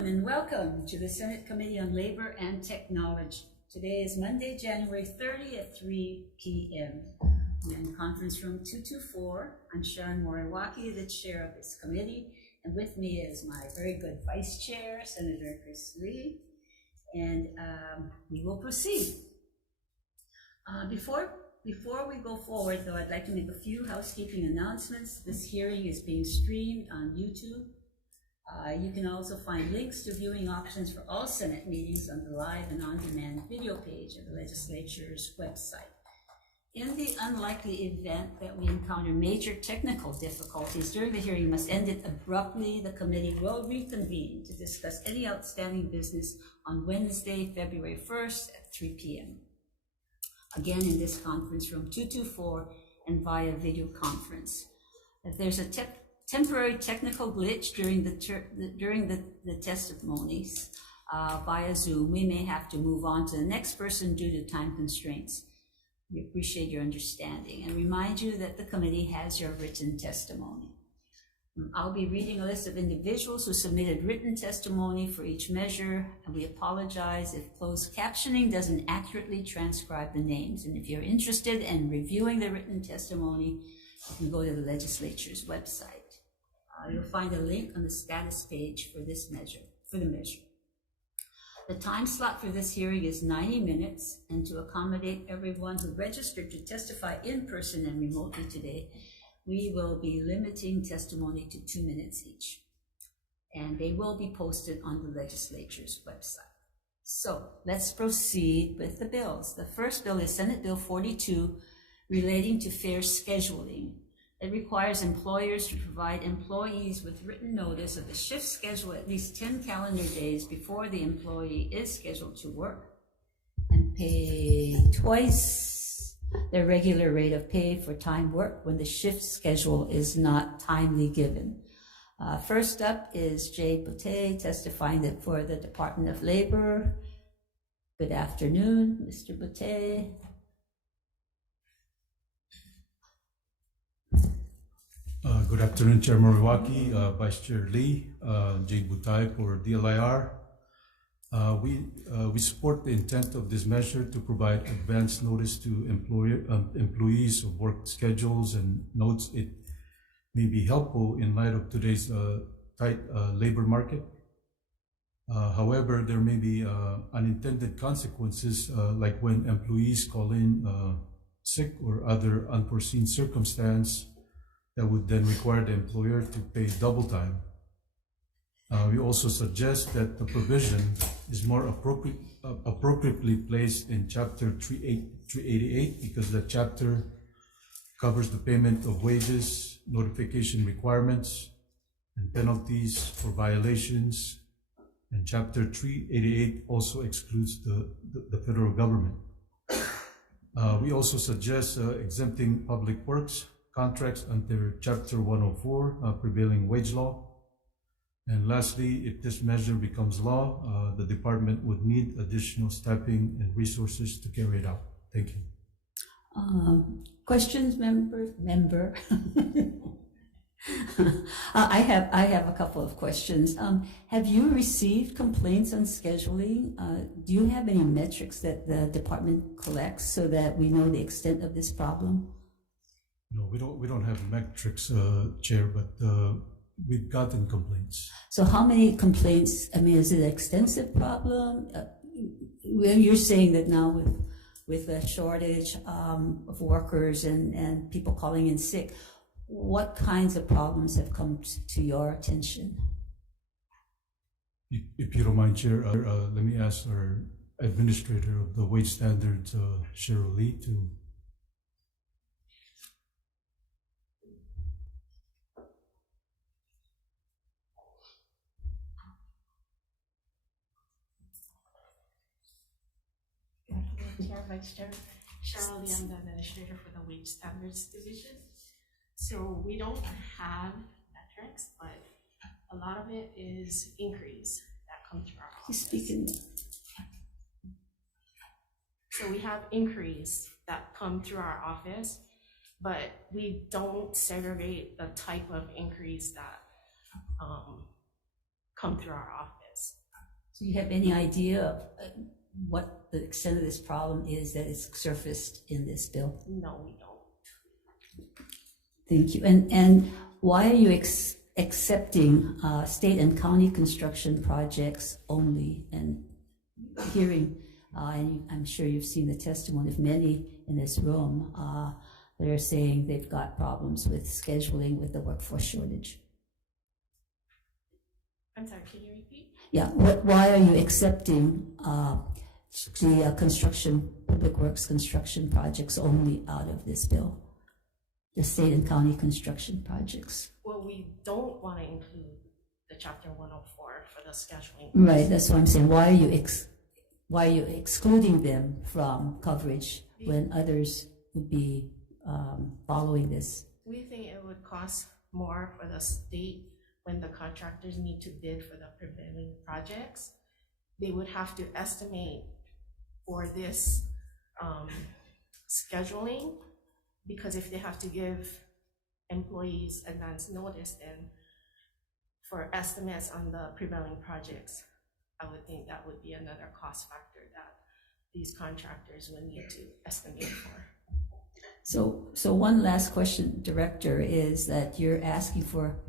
And welcome to the Senate Committee on Labor and Technology. Today is Monday, January 30 at 3 p.m. We're in conference room 224. I'm Sharon Moriwaki, the chair of this committee, and with me is my very good vice chair, Senator Chris Lee, and we will proceed. Before we go forward, though, I'd like to make a few housekeeping announcements. This hearing is being streamed on YouTube. You can also find links to viewing options for all Senate meetings on the live and on-demand video page of the legislature's website. In the unlikely event that we encounter major technical difficulties during the hearing must end it abruptly, the committee will reconvene to discuss any outstanding business on Wednesday, February 1st at 3 p.m. Again, in this conference room 224 and via video conference. If there's a temporary technical glitch during the testimonies via Zoom, we may have to move on to the next person due to time constraints. We appreciate your understanding and remind you that the committee has your written testimony. I'll be reading a list of individuals who submitted written testimony for each measure, and we apologize if closed captioning doesn't accurately transcribe the names. And if you're interested in reviewing the written testimony, you can go to the legislature's website. You'll find a link on the status page for the measure. The time slot for this hearing is 90 minutes, and to accommodate everyone who registered to testify in person and remotely today, we will be limiting testimony to 2 minutes each, and they will be posted on the legislature's website. So let's proceed with the bills. The first bill is Senate Bill 42, relating to fair scheduling. It requires employers to provide employees with written notice of the shift schedule at least 10 calendar days before the employee is scheduled to work, and pay twice their regular rate of pay for time worked when the shift schedule is not timely given. First up is Jay Boutte testifying for the Department of Labor. Good afternoon, Mr. Boutte. Good afternoon, Chair Moriwaki, Vice Chair Lee, Jay Boutte for DLIR. We support the intent of this measure to provide advance notice to employees of work schedules, and notes it may be helpful in light of today's tight labor market. However, there may be unintended consequences, like when employees call in sick or other unforeseen circumstance that would then require the employer to pay double time. We also suggest that the provision is more appropriately placed in Chapter 388, because the chapter covers the payment of wages, notification requirements, and penalties for violations. And Chapter 388 also excludes the federal government. We also suggest exempting public works contracts under Chapter 104, prevailing wage law. And lastly, if this measure becomes law, the department would need additional staffing and resources to carry it out. Thank you. Questions, member? I have a couple of questions. Have you received complaints on scheduling? Do you have any metrics that the department collects so that we know the extent of this problem? No, we don't have metrics, Chair, but we've gotten complaints. So how many complaints? I mean, is it an extensive problem? You're saying that now with a shortage of workers and people calling in sick, what kinds of problems have come to your attention? If you don't mind, Chair, let me ask our administrator of the wage standards, Cheryl Lee, to. Chair, Vice Chair, Cheryl Lee, I'm the administrator for the Wage Standards Division. So we don't have metrics, but a lot of it is inquiries that come through our office. Speaking. So we have inquiries that come through our office, but we don't segregate the type of inquiries that come through our office. So you have any idea what the extent of this problem is that is surfaced in this bill? No, we don't. Thank you. And why are you accepting state and county construction projects only and hearing, and I'm sure you've seen the testimony of many in this room, that are saying they've got problems with scheduling with the workforce shortage? I'm sorry, can you repeat? Yeah, why are you accepting the construction, public works construction projects only out of this bill? The state and county construction projects? Well, we don't want to include the Chapter 104 for the scheduling. Right, that's what I'm saying. Why are you excluding them from coverage when others would be following this? We think it would cost more for the state when the contractors need to bid for the prevailing projects. They would have to estimate for this scheduling, because if they have to give employees advance notice, then for estimates on the prevailing projects, I would think that would be another cost factor that these contractors would need to estimate for. So one last question, Director, is that you're asking for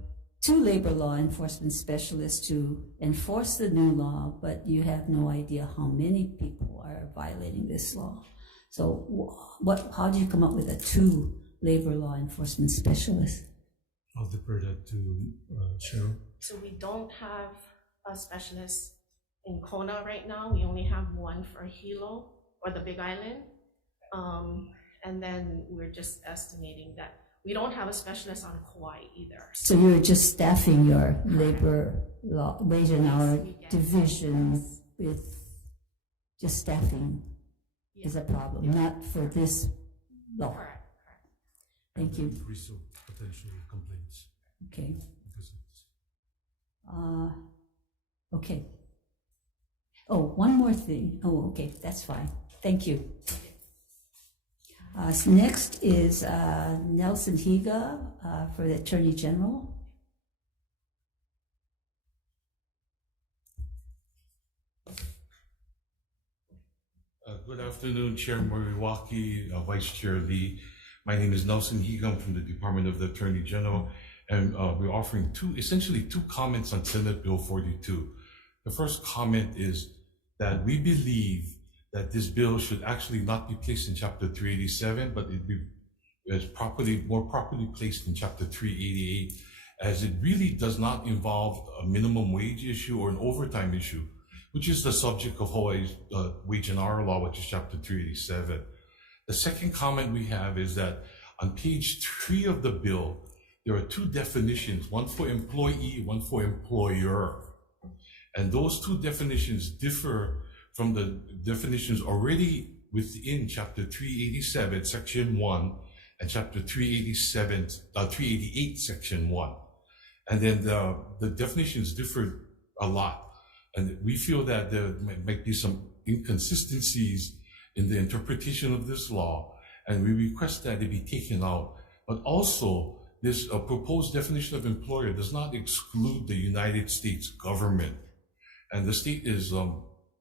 2 labor law enforcement specialists to enforce the new law, but you have no idea how many people are violating this law. So how do you come up with a 2 labor law enforcement specialists? I'll defer that to Cheryl. So we don't have a specialist in Kona right now. We only have one for Hilo or the Big Island. And then we're just estimating that we don't have a specialist on Hawai'i either. So you're just staffing your labor law, wage and hour division with just staffing is a problem, not for this law. Correct. Thank you. Increase of potential complaints. Okay. Because it's Okay. Oh, one more thing. Oh, okay, that's fine. Thank you. So next is Nelson Higa for the Attorney General. Good afternoon, Chair Moriwaki, Vice Chair Lee. My name is Nelson Higa from the Department of the Attorney General, and we're offering essentially two comments on Senate Bill 42. The first comment is that we believe that this bill should actually not be placed in Chapter 387, but it be more properly placed in Chapter 388, as it really does not involve a minimum wage issue or an overtime issue, which is the subject of Hawaii's wage and hour law, which is Chapter 387. The second comment we have is that on page 3 of the bill, there are 2 definitions, one for employee, one for employer. And those 2 definitions differ from the definitions already within Chapter 387, Section 1, and Chapter 388, Section 1. And then the definitions differ a lot. And we feel that there might be some inconsistencies in the interpretation of this law, and we request that it be taken out. But also, this proposed definition of employer does not exclude the United States government. And the state is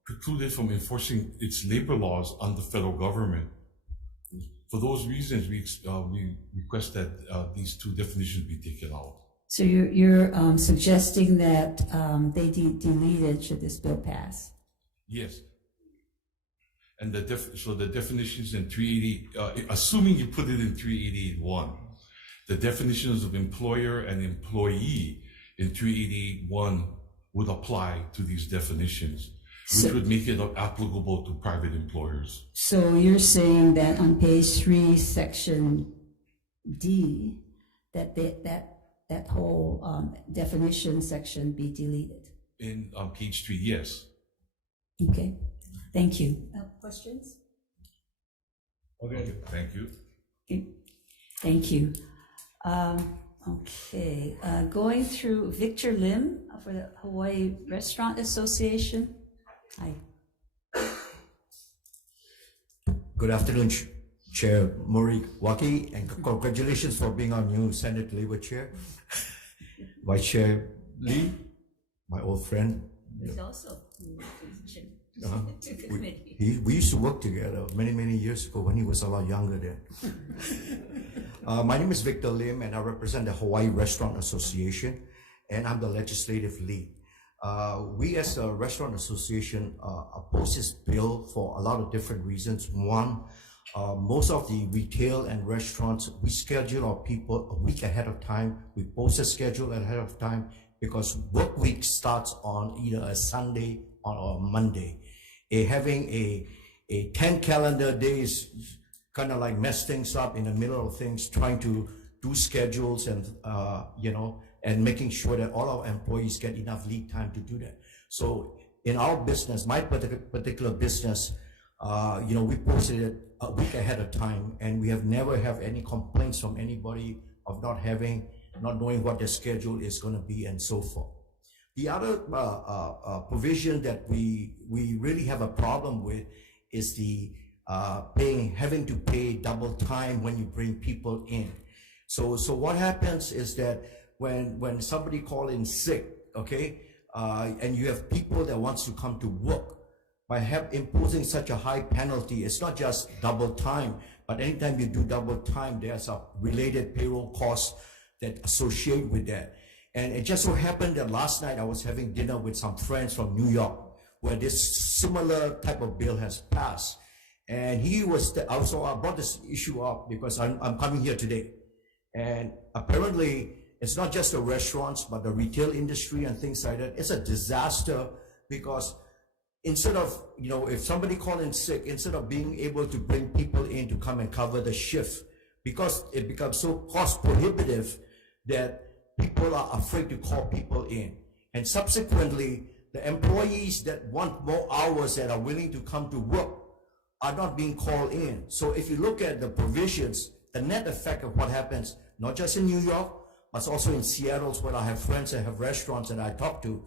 precluded from enforcing its labor laws on the federal government. For those reasons, we request that these 2 definitions be taken out. So you're suggesting that they delete it should this bill pass? Yes. And so the definitions in 380, assuming you put it in 388.1, the definitions of employer and employee in 388.1 would apply to these definitions, which would make it applicable to private employers. So you're saying that on page 3, section D, that whole definition section be deleted? On page 3, yes. Okay, thank you. Questions? Okay, thank you. Okay. Thank you. Okay, going through Victor Lim for the Hawaii Restaurant Association. Hi. Good afternoon, Chair Moriwaki, and congratulations for being our new Senate Labor Chair. Vice Chair Lee, my old friend. He's also to the committee. We used to work together many years ago when he was a lot younger then. My name is Victor Lim, and I represent the Hawaii Restaurant Association, and I'm the legislative lead. We as a restaurant association oppose this bill for a lot of different reasons. One, most of the retail and restaurants, we schedule our people a week ahead of time. We post a schedule ahead of time because work week starts on either a Sunday or a Monday. Having a 10 calendar days kind of like mess things up in the middle of things, trying to do schedules and, and making sure that all our employees get enough lead time to do that. So in our business, my particular business, we posted it a week ahead of time, and we have never have any complaints from anybody of not knowing what their schedule is going to be and so forth. The other provision that we really have a problem with is the having to pay double time when you bring people in. So what happens is that when somebody call in sick, okay, and you have people that wants to come to work, by imposing such a high penalty, it's not just double time, but anytime you do double time, there's a related payroll cost that associate with that. And it just so happened that last night I was having dinner with some friends from New York where this similar type of bill has passed. And he was, also I brought this issue up because I'm coming here today. And apparently it's not just the restaurants, but the retail industry and things like that. It's a disaster because instead of, if somebody call in sick, instead of being able to bring people in to come and cover the shift, because it becomes so cost prohibitive that people are afraid to call people in. And subsequently, the employees that want more hours that are willing to come to work are not being called in. So if you look at the provisions, the net effect of what happens, not just in New York, but also in Seattle, where I have friends that have restaurants that I talk to,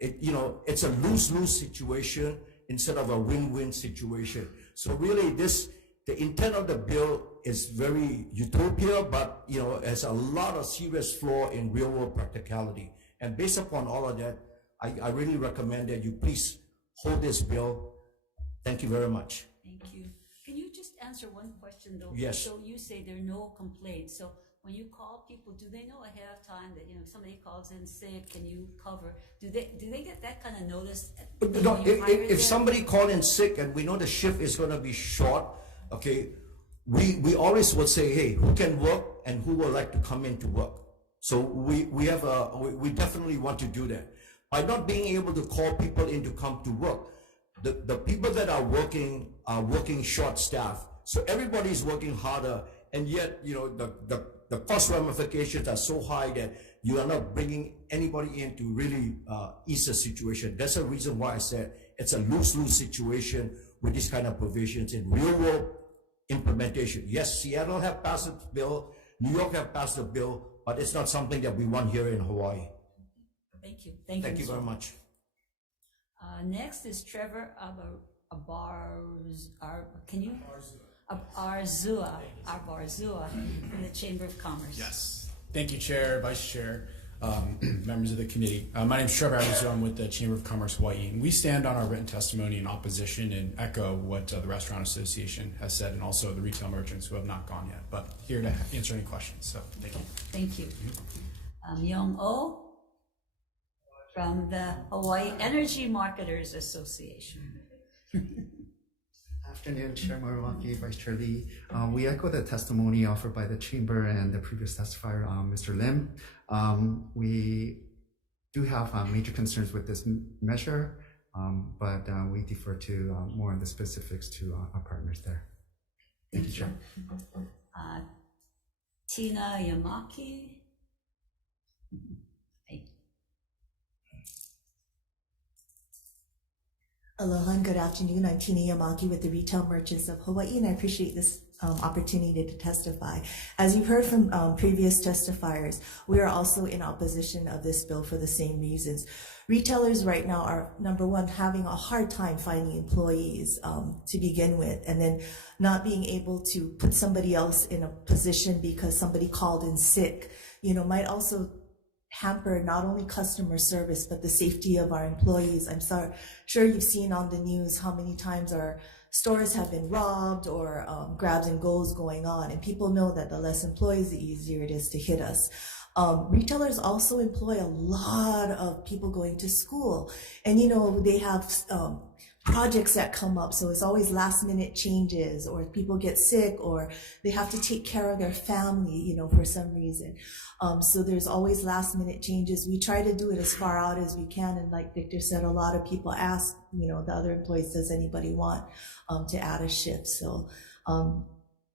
it's a lose-lose situation instead of a win-win situation. So really the intent of the bill is very utopia, but has a lot of serious flaw in real-world practicality. And based upon all of that, I really recommend that you please hold this bill. Thank you very much. Thank you. Can you just answer one question though? Yes. So you say there are no complaints. So when you call people, do they know ahead of time that if somebody calls in sick and you cover? Do they get that kind of notice? No, if somebody called in sick and we know the shift is going to be short, okay, we always would say, hey, who can work and who would like to come in to work? So we definitely want to do that. By not being able to call people in to come to work, the people that are working short staff. So everybody's working harder, and yet the cost ramifications are so high that you are not bringing anybody in to really ease the situation. That's the reason why I said it's a lose-lose situation with these kind of provisions in real-world implementation. Yes, Seattle have passed a bill, New York have passed a bill, but it's not something that we want here in Hawaii. Thank you. Thank you very much. Next is Trevor Abarzua from the Chamber of Commerce. Yes. Thank you, Chair, Vice Chair, members of the committee. My name is Trevor Abarzua. I'm with the Chamber of Commerce Hawai'i, and we stand on our written testimony in opposition and echo what the Restaurant Association has said, and also the retail merchants who have not gone yet, but here to answer any questions. So thank you. Thank you. Young O from the Hawaii Energy Marketers Association. Afternoon, Chair Moriwaki, Vice Chair Lee. We echo the testimony offered by the Chamber and the previous testifier, Mr. Lim. We do have major concerns with this measure, but we defer to more on the specifics to our partners there. Thank you, Chair. Tina Yamaki. Aloha and good afternoon. I'm Tina Yamaki with the Retail Merchants of Hawaii, and I appreciate this opportunity to testify. As you've heard from previous testifiers, we are also in opposition of this bill for the same reasons. Retailers right now are, number one, having a hard time finding employees to begin with, and then not being able to put somebody else in a position because somebody called in sick, might also hamper not only customer service, but the safety of our employees. I'm sure you've seen on the news how many times our stores have been robbed or grabs and goes going on. And people know that the less employees, the easier it is to hit us. Retailers also employ a lot of people going to school. And, you know, they have projects that come up. So it's always last minute changes, or people get sick, or they have to take care of their family, you know, for some reason. So there's always last minute changes. We try to do it as far out as we can. And like Victor said, a lot of people ask, you know, the other employees, does anybody want to add a shift? So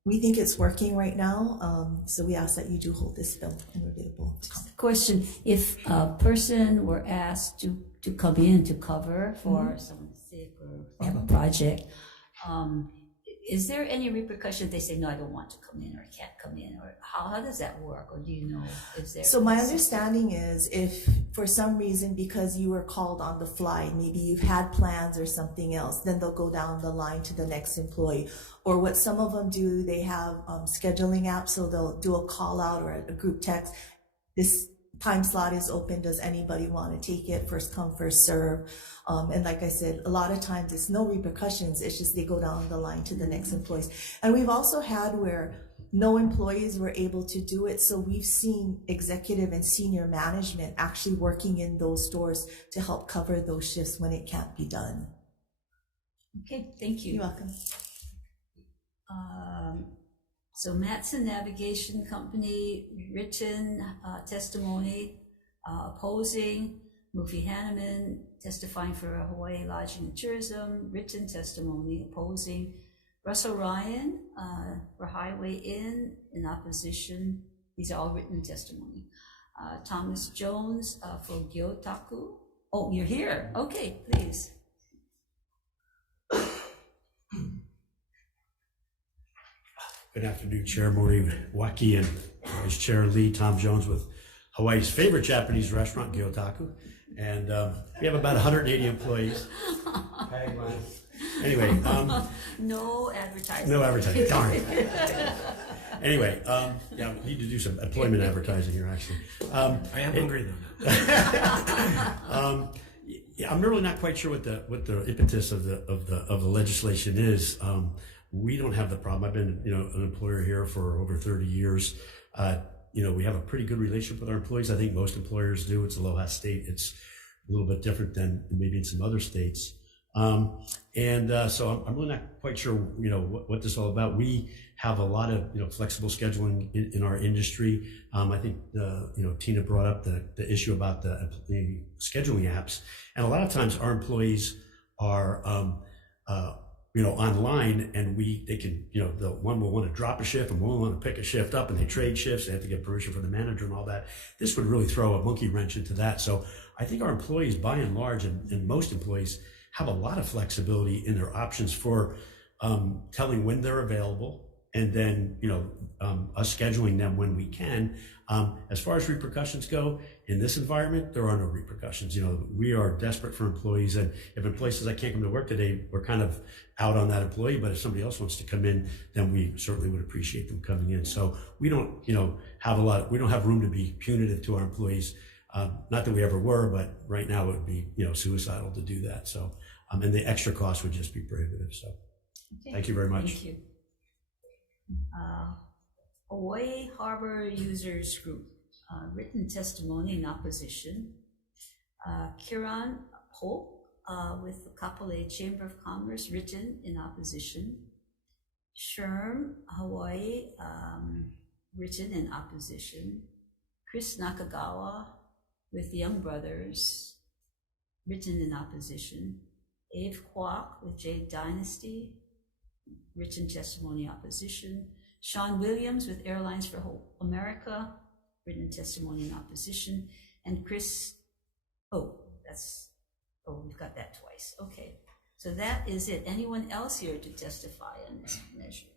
we think it's working right now. So we ask that you do hold this bill and we're available to comment. Question, if a person were asked to come in to cover for someone sick or they have a project, is there any repercussion if they say, no, I don't want to come in or can't come in? Or how does that work? Or do you know, is there? So my understanding is if for some reason, because you were called on the fly, maybe you've had plans or something else, then they'll go down the line to the next employee. Or what some of them do, they have scheduling apps, so they'll do a call out or a group text. This time slot is open. Does anybody want to take it? First come, first serve. And like I said, a lot of times it's no repercussions. It's just they go down the line to the next employees. And we've also had where no employees were able to do it. So we've seen executive and senior management actually working in those stores to help cover those shifts when it can't be done. Okay, thank you. You're welcome. So Matson Navigation Company, written testimony opposing. Mufi Hanneman testifying for Hawaii Lodging and Tourism, written testimony opposing. Russell Ryan for Highway Inn in opposition. These are all written testimony. Thomas Jones for Gyotaku. Oh, you're here. Okay, please. Good afternoon, Chair Moriwaki and Vice Chair Lee. Tom Jones with Hawaii's favorite Japanese restaurant, Gyotaku. And we have about 180 employees. Anyway. No advertising. No advertising, darn. Anyway, yeah, we need to do some employment advertising here, actually. I am hungry though. Yeah, I'm really not quite sure what the impetus of the legislation is. We don't have the problem. I've been, an employer here for over 30 years. We have a pretty good relationship with our employees. I think most employers do. It's Aloha State. It's a little bit different than maybe in some other states. So I'm really not quite sure, what this is all about. We have a lot of, flexible scheduling in our industry. I think, Tina brought up the issue about the scheduling apps. And a lot of times our employees are, online, and they can, the one will want to drop a shift and one will want to pick a shift up, and they trade shifts. They have to get permission from the manager and all that. This would really throw a monkey wrench into that. So I think our employees, by and large, and most employees, have a lot of flexibility in their options for telling when they're available, and then us scheduling them when we can. As far as repercussions go, in this environment, there are no repercussions. We are desperate for employees, and if in places I can't come to work today, we're kind of out on that employee. But if somebody else wants to come in, then we certainly would appreciate them coming in. So we don't, we don't have room to be punitive to our employees. Not that we ever were, but right now it would be, suicidal to do that. So, and the extra cost would just be prohibitive. So, okay. Thank you very much. Thank you. Hawaii Harbor Users Group, written testimony in opposition. Kiran Hope with the Kapolei Chamber of Commerce, written in opposition. Sherm Hawaii, written in opposition. Chris Nakagawa with the Young Brothers, written in opposition. Ave Kwok with Jade Dynasty, written testimony opposition. Sean Williams with Airlines for America, written testimony in opposition. And Chris, we've got that twice. Okay, so that is it. Anyone else here to testify on this measure?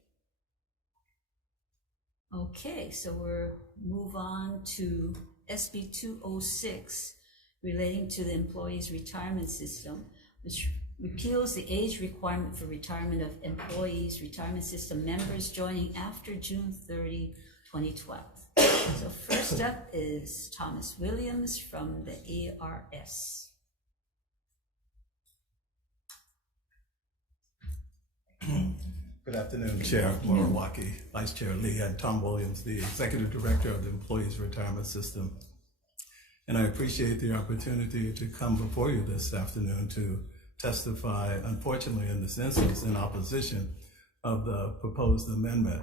Okay, so we'll move on to SB 206, relating to the employees' retirement system, which repeals the age requirement for retirement of employees' retirement system members joining after June 30, 2012. So first up is Thomas Williams from the ARS. Good afternoon, Chair Moriwaki, Vice Chair Lee, and Tom Williams, the Executive Director of the Employees Retirement System. And I appreciate the opportunity to come before you this afternoon to testify, unfortunately in this instance, in opposition of the proposed amendment.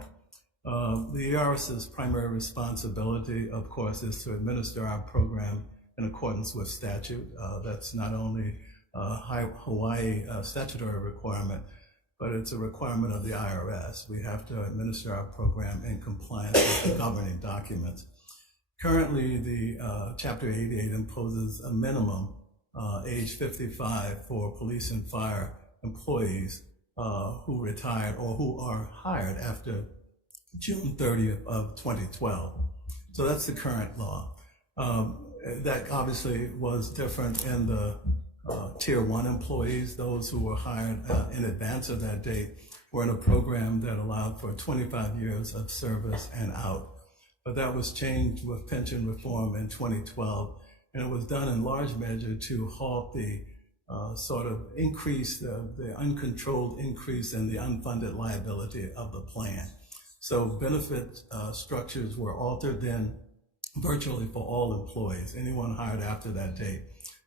The ERS's primary responsibility, of course, is to administer our program in accordance with statute. That's not only a Hawaii statutory requirement, but it's a requirement of the IRS. We have to administer our program in compliance with the governing documents. Currently, the Chapter 88 imposes a minimum age 55 for police and fire employees who retired or who are hired after June 30th of 2012. So that's the current law. That obviously was different in the Tier 1 employees. Those who were hired in advance of that date were in a program that allowed for 25 years of service and out. But that was changed with pension reform in 2012, and it was done in large measure to halt the sort of increase, the uncontrolled increase in the unfunded liability of the plan. So benefit structures were altered then virtually for all employees, anyone hired after that date.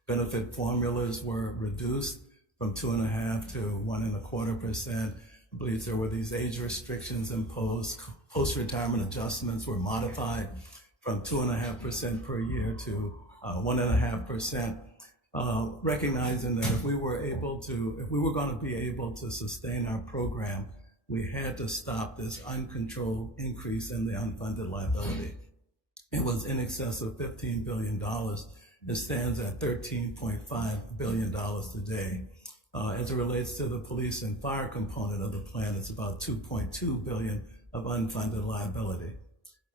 Benefit formulas were reduced from 2.5% to 1.25%. I believe there were these age restrictions imposed. Post-retirement adjustments were modified from 2.5% per year to 1.5%, recognizing that if we were going to be able to sustain our program, we had to stop this uncontrolled increase in the unfunded liability. It was in excess of $15 billion. It stands at $13.5 billion today. As it relates to the police and fire component of the plan, it's about $2.2 billion of unfunded liability.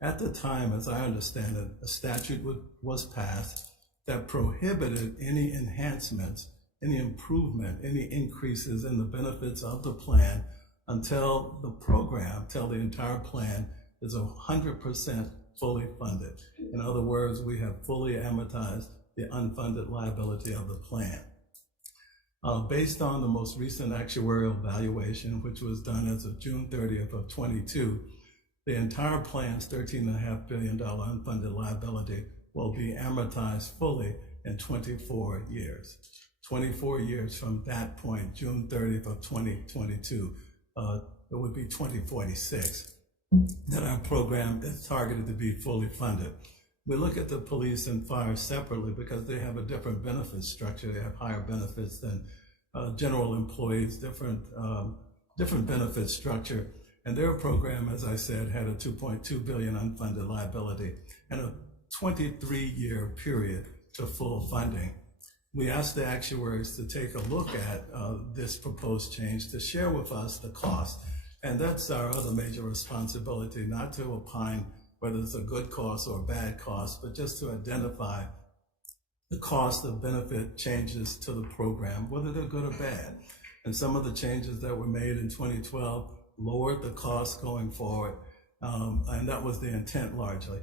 At the time, as I understand it, a statute was passed that prohibited any enhancements, any improvement, any increases in the benefits of the plan until the entire plan is 100% fully funded. In other words, we have fully amortized the unfunded liability of the plan. Based on the most recent actuarial valuation, which was done as of June 30th of 22, the entire plan's $13.5 billion unfunded liability will be amortized fully in 24 years. 24 years from that point, June 30th of 2022, it would be 2046, that our program is targeted to be fully funded. We look at the police and fire separately because they have a different benefit structure. They have higher benefits than general employees, different benefit structure. And their program, as I said, had a $2.2 billion unfunded liability and a 23-year period to full funding. We asked the actuaries to take a look at this proposed change, to share with us the cost. And that's our other major responsibility, not to opine whether it's a good cost or a bad cost, but just to identify the cost of benefit changes to the program, whether they're good or bad. And some of the changes that were made in 2012 lowered the cost going forward, and that was the intent largely.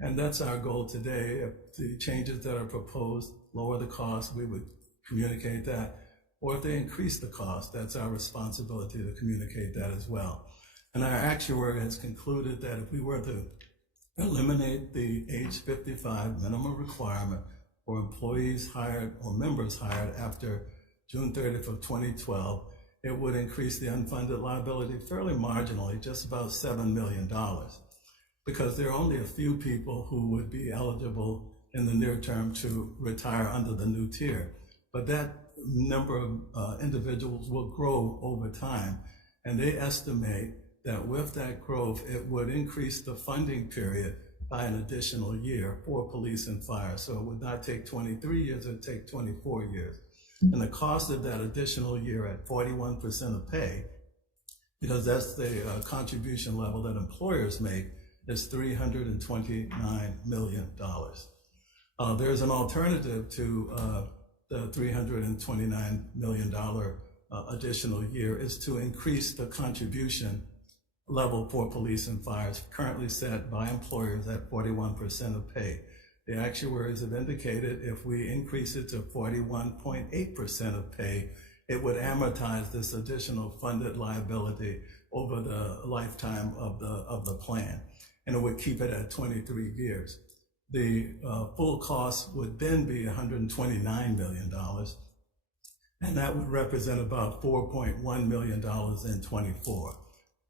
And that's our goal today. If the changes that are proposed lower the cost, we would communicate that. Or if they increase the cost, that's our responsibility to communicate that as well. And our actuary has concluded that if we were to eliminate the age 55 minimum requirement for employees hired or members hired after June 30th of 2012, it would increase the unfunded liability fairly marginally, just about $7 million, because there are only a few people who would be eligible in the near term to retire under the new tier. But that number of individuals will grow over time, and they estimate that with that growth, it would increase the funding period by an additional year for police and fire. So it would not take 23 years, it would take 24 years. And the cost of that additional year at 41% of pay, because that's the contribution level that employers make, is $329 million. There's an alternative to the $329 million additional year, is to increase the contribution level for police and fire is currently set by employers at 41% of pay. The actuaries have indicated if we increase it to 41.8% of pay, it would amortize this additional funded liability over the lifetime of the plan, and it would keep it at 23 years. The full cost would then be $129 million, and that would represent about $4.1 million in 24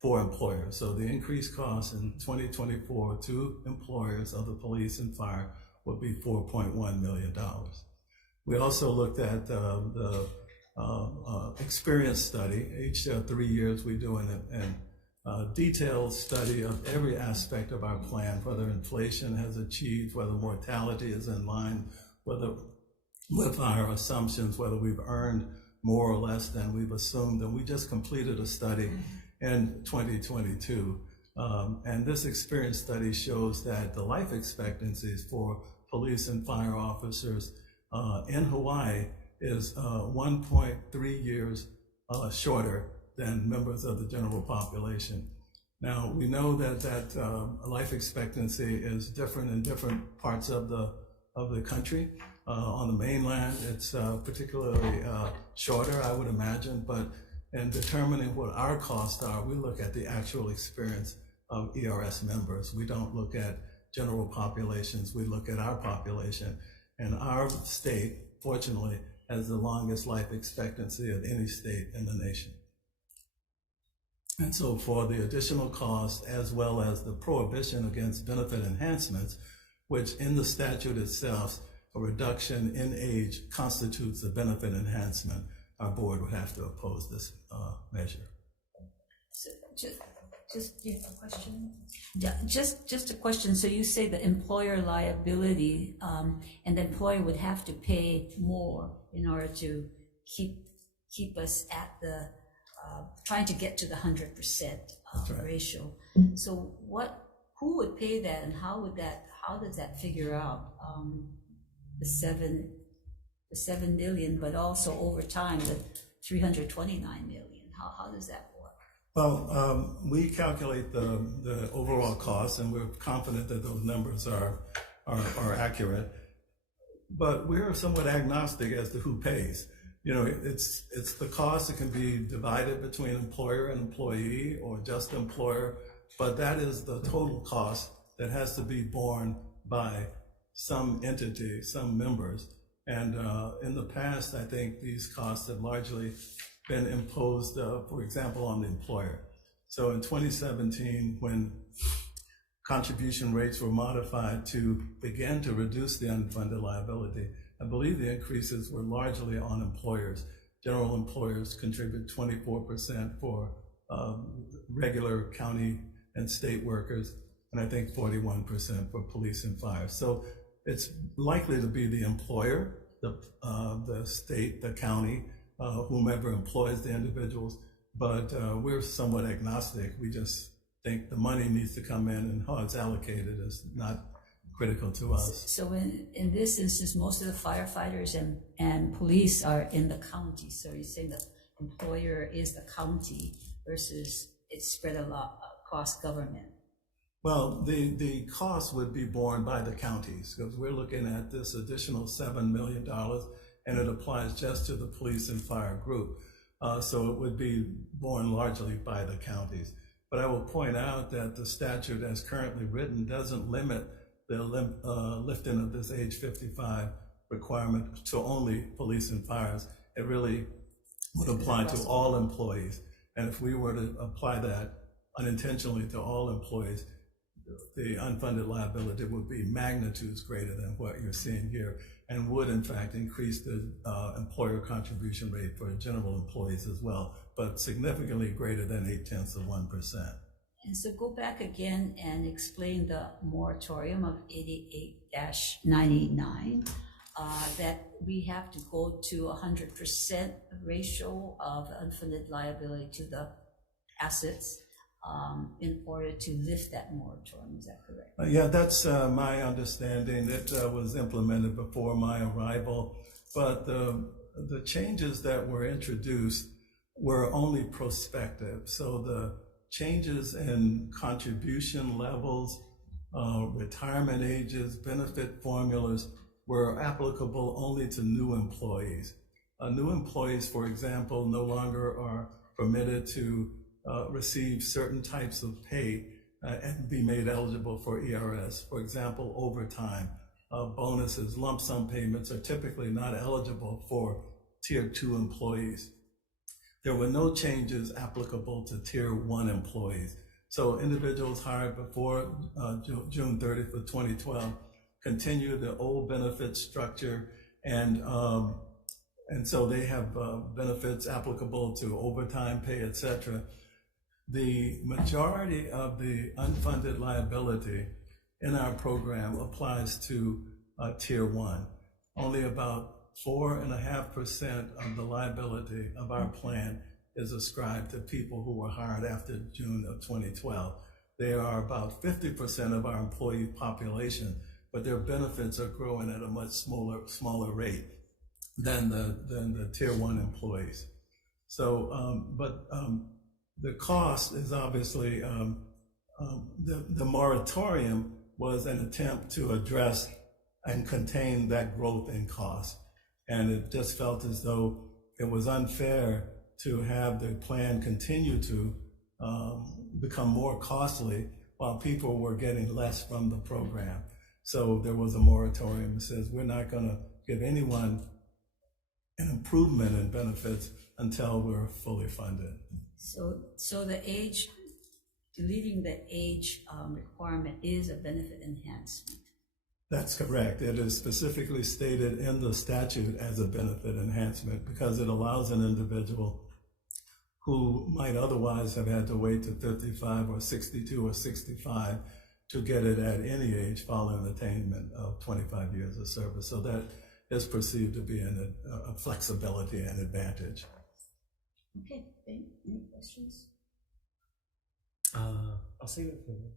for employers. So the increased cost in 2024 to employers of the police and fire would be $4.1 million. We also looked at the experience study. Each 3 years we do a detailed study of every aspect of our plan, whether inflation has achieved, whether mortality is in line, whether with our assumptions, whether we've earned more or less than we've assumed. And we just completed a study in 2022. And this experience study shows that the life expectancies for police and fire officers in Hawaii is 1.3 years shorter than members of the general population. Now, we know that life expectancy is different in different parts of the country. On the mainland, it's particularly shorter, I would imagine, but in determining what our costs are, we look at the actual experience of ERS members. We don't look at general populations, we look at our population. And our state, fortunately, has the longest life expectancy of any state in the nation. And so for the additional cost, as well as the prohibition against benefit enhancements, which in the statute itself, a reduction in age constitutes a benefit enhancement, our board would have to oppose this measure. So just you have a question? Yeah, just a question. So you say the employer liability, and the employer would have to pay more in order to keep us at the trying to get to the 100% right. ratio. So who would pay that, and how does that figure out the 7 million, but also over time the 329 million? How does that work? Well, we calculate the overall cost, and we're confident that those numbers are accurate. But we're somewhat agnostic as to who pays. You know, it's the cost that can be divided between employer and employee, or just employer, but that is the total cost that has to be borne by some entity, some members. And in the past, I think these costs have largely been imposed, for example, on the employer. So in 2017, when contribution rates were modified to begin to reduce the unfunded liability, I believe the increases were largely on employers. General employers contribute 24% for regular county and state workers, and I think 41% for police and fire. So it's likely to be the employer, the state, the county, whomever employs the individuals, but we're somewhat agnostic. We just think the money needs to come in, and how it's allocated is not critical to us. So in this instance, most of the firefighters and police are in the county. So you're saying the employer is the county versus it's spread a lot across government. Well, the cost would be borne by the counties, because we're looking at this additional $7 million, and it applies just to the police and fire group. So it would be borne largely by the counties. But I will point out that the statute as currently written doesn't limit the lifting of this age 55 requirement to only police and fires. It really would apply to all employees. And if we were to apply that unintentionally to all employees, the unfunded liability would be magnitudes greater than what you're seeing here, and would in fact increase the employer contribution rate for general employees as well, but significantly greater than 0.8%. And so go back again and explain the moratorium of 88-99, that we have to go to 100% ratio of unfunded liability to the assets in order to lift that moratorium. Is that correct? Yeah, that's my understanding. It was implemented before my arrival, but the changes that were introduced were only prospective. So the changes in contribution levels, retirement ages, benefit formulas were applicable only to new employees. New employees, for example, no longer are permitted to receive certain types of pay and be made eligible for ERS. For example, overtime, bonuses, lump sum payments are typically not eligible for Tier 2 employees. There were no changes applicable to Tier 1 employees. So individuals hired before June 30th of 2012 continue the old benefit structure, and so they have benefits applicable to overtime pay, etc. The majority of the unfunded liability in our program applies to Tier 1. Only about 4.5% of the liability of our plan is ascribed to people who were hired after June of 2012. They are about 50% of our employee population, but their benefits are growing at a much smaller rate than the Tier 1 employees. So, the cost is obviously, the moratorium was an attempt to address and contain that growth in cost. And it just felt as though it was unfair to have the plan continue to become more costly while people were getting less from the program. So there was a moratorium that says we're not going to give anyone an improvement in benefits until we're fully funded. So the age, deleting the age requirement is a benefit enhancement. That's correct. It is specifically stated in the statute as a benefit enhancement because it allows an individual who might otherwise have had to wait to 55 or 62 or 65 to get it at any age following attainment of 25 years of service. So that is perceived to be a flexibility and advantage. Okay, any questions? I'll save it for you.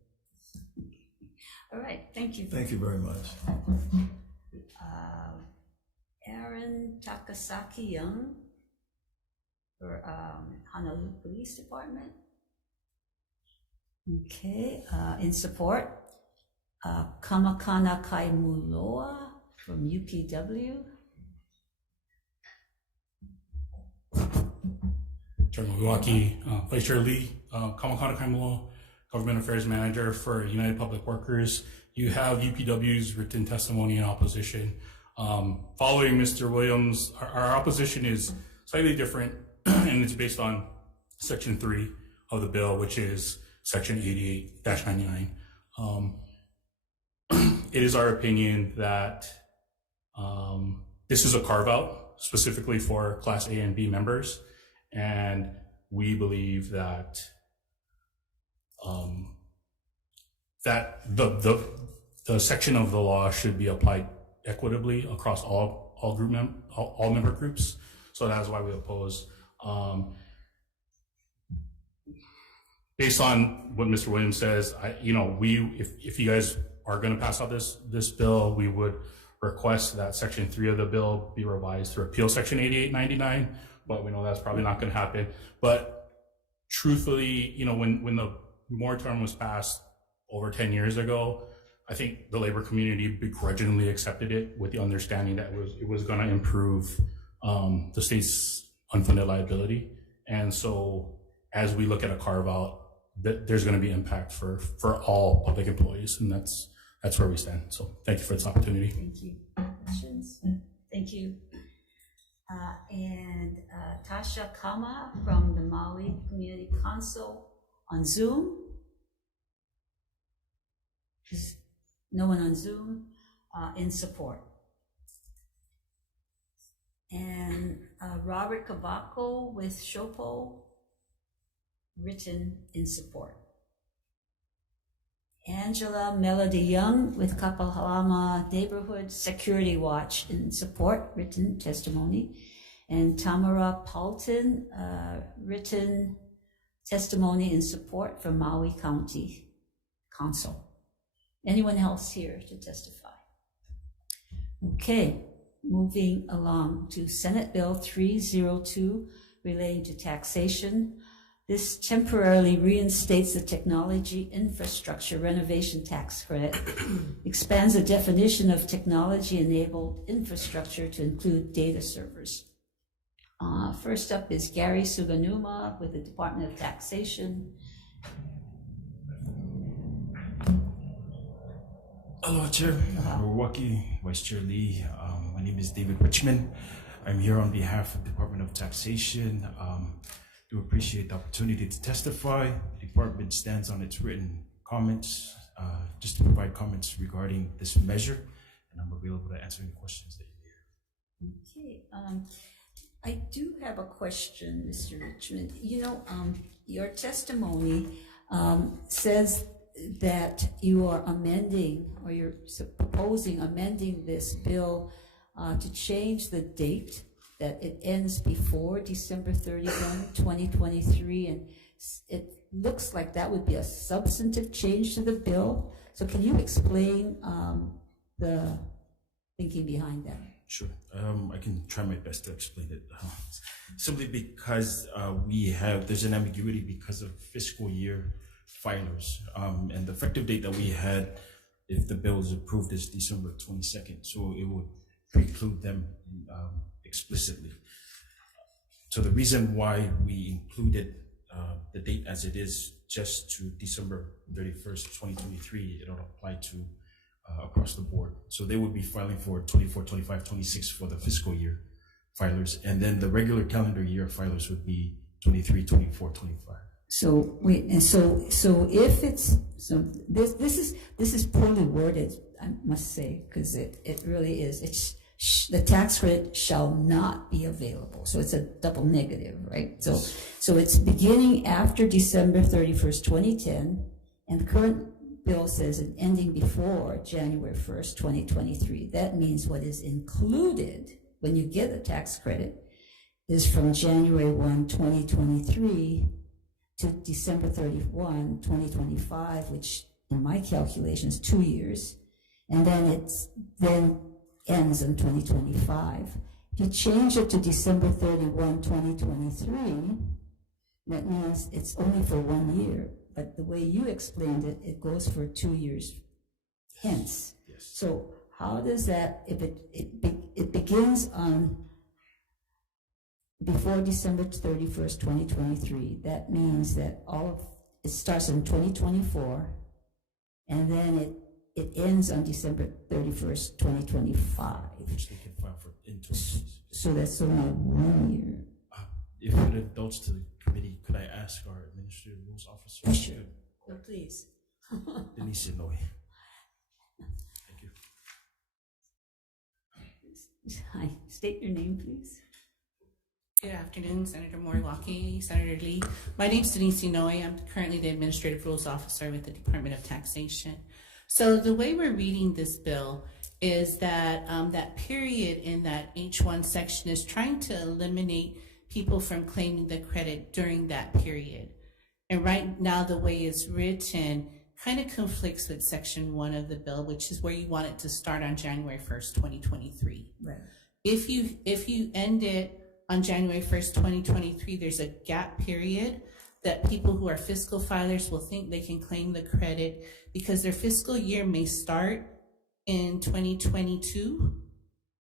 All right, thank you. Thank you very much. Aaron Takasaki Young for Honolulu Police Department. Okay, in support, Kamakana Kaimuloa from UPW. Chair Milwaukee, Vice Chair Lee, Kamakana Kaimuloa, Government Affairs Manager for United Public Workers. You have UPW's written testimony in opposition. Following Mr. Williams, our opposition is slightly different, and it's based on Section 3 of the bill, which is Section 88-99. It is our opinion that this is a carve-out specifically for Class A and B members, and we believe that that the section of the law should be applied equitably across all member groups. So that's why we oppose. Based on what Mr. Williams says, if you guys are going to pass out this bill, we would request that Section 3 of the bill be revised to repeal Section 8899, but we know that's probably not going to happen. But truthfully, when the moratorium was passed over 10 years ago, I think the labor community begrudgingly accepted it with the understanding that it was going to improve the state's unfunded liability. And so as we look at a carve out, there's going to be impact for all public employees, and that's where we stand. So thank you for this opportunity. Thank you. Questions? Thank you. And Tasha Kama from the Maui Community Council on Zoom. No one on Zoom, in support. And Robert Kabako with Shopo, written in support. Angela Melody Young with Kapalama Neighborhood Security Watch in support, written testimony. And Tamara Paulton, written testimony in support from Maui County Council. Anyone else here to testify? Okay, moving along to Senate Bill 302 relating to taxation. This temporarily reinstates the technology infrastructure renovation tax credit, expands the definition of technology-enabled infrastructure to include data servers. First up is Gary Suganuma with the Department of Taxation. Hello, Chair Milwaukee, Vice Chair Lee. My name is David Richmond. I'm here on behalf of the Department of Taxation. Do appreciate the opportunity to testify. The department stands on its written comments, just to provide comments regarding this measure, and I'm available to answer any questions that you may have. Okay, I do have a question, Mr. Richmond. You know, your testimony says that you are amending, or you're proposing amending this bill to change the date that it ends before December 31, 2023, and it looks like that would be a substantive change to the bill. So can you explain the thinking behind that? Sure. I can try my best to explain it. Simply because there's an ambiguity because of fiscal year filers. And the effective date that we had, if the bill is approved, is December 22nd. So it would preclude them explicitly. So the reason why we included the date as it is just to December 31st, 2023, it'll apply to across the board. So they would be filing for 24, 25, 26 for the fiscal year filers. And then the regular calendar year filers would be 23, 24, 25. So if it's, this is poorly worded, I must say, because it really is. It's the tax credit shall not be available. So it's a double negative, right? So it's beginning after December 31st, 2010, and the current bill says it ending before January 1st, 2023. That means what is included when you get a tax credit is from January 1, 2023 to December 31, 2025, which in my calculations, 2 years. And then then ends in 2025. If you change it to December 31, 2023, that means it's only for 1 year. But the way you explained it, it goes for 2 years hence. Yes. So how does that, if it begins on before December 31st, 2023, that means that it starts in 2024, and then it ends on December 31st, 2025. Which they can file for in 2026. So that's only 1 year. If it indulges to the committee, could I ask our administrative rules officer? Sure. No, please. Denise Inouye. Thank you. Hi, state your name, please. Good afternoon, Senator Moriwaki, Senator Lee. My name is Denise Inouye. I'm currently the Administrative Rules Officer with the Department of Taxation. So the way we're reading this bill is that that period in that H1 section is trying to eliminate people from claiming the credit during that period. And right now, the way it's written kind of conflicts with Section 1 of the bill, which is where you want it to start on January 1st, 2023. Right. If you end it on January 1st, 2023, there's a gap period that people who are fiscal filers will think they can claim the credit because their fiscal year may start in 2022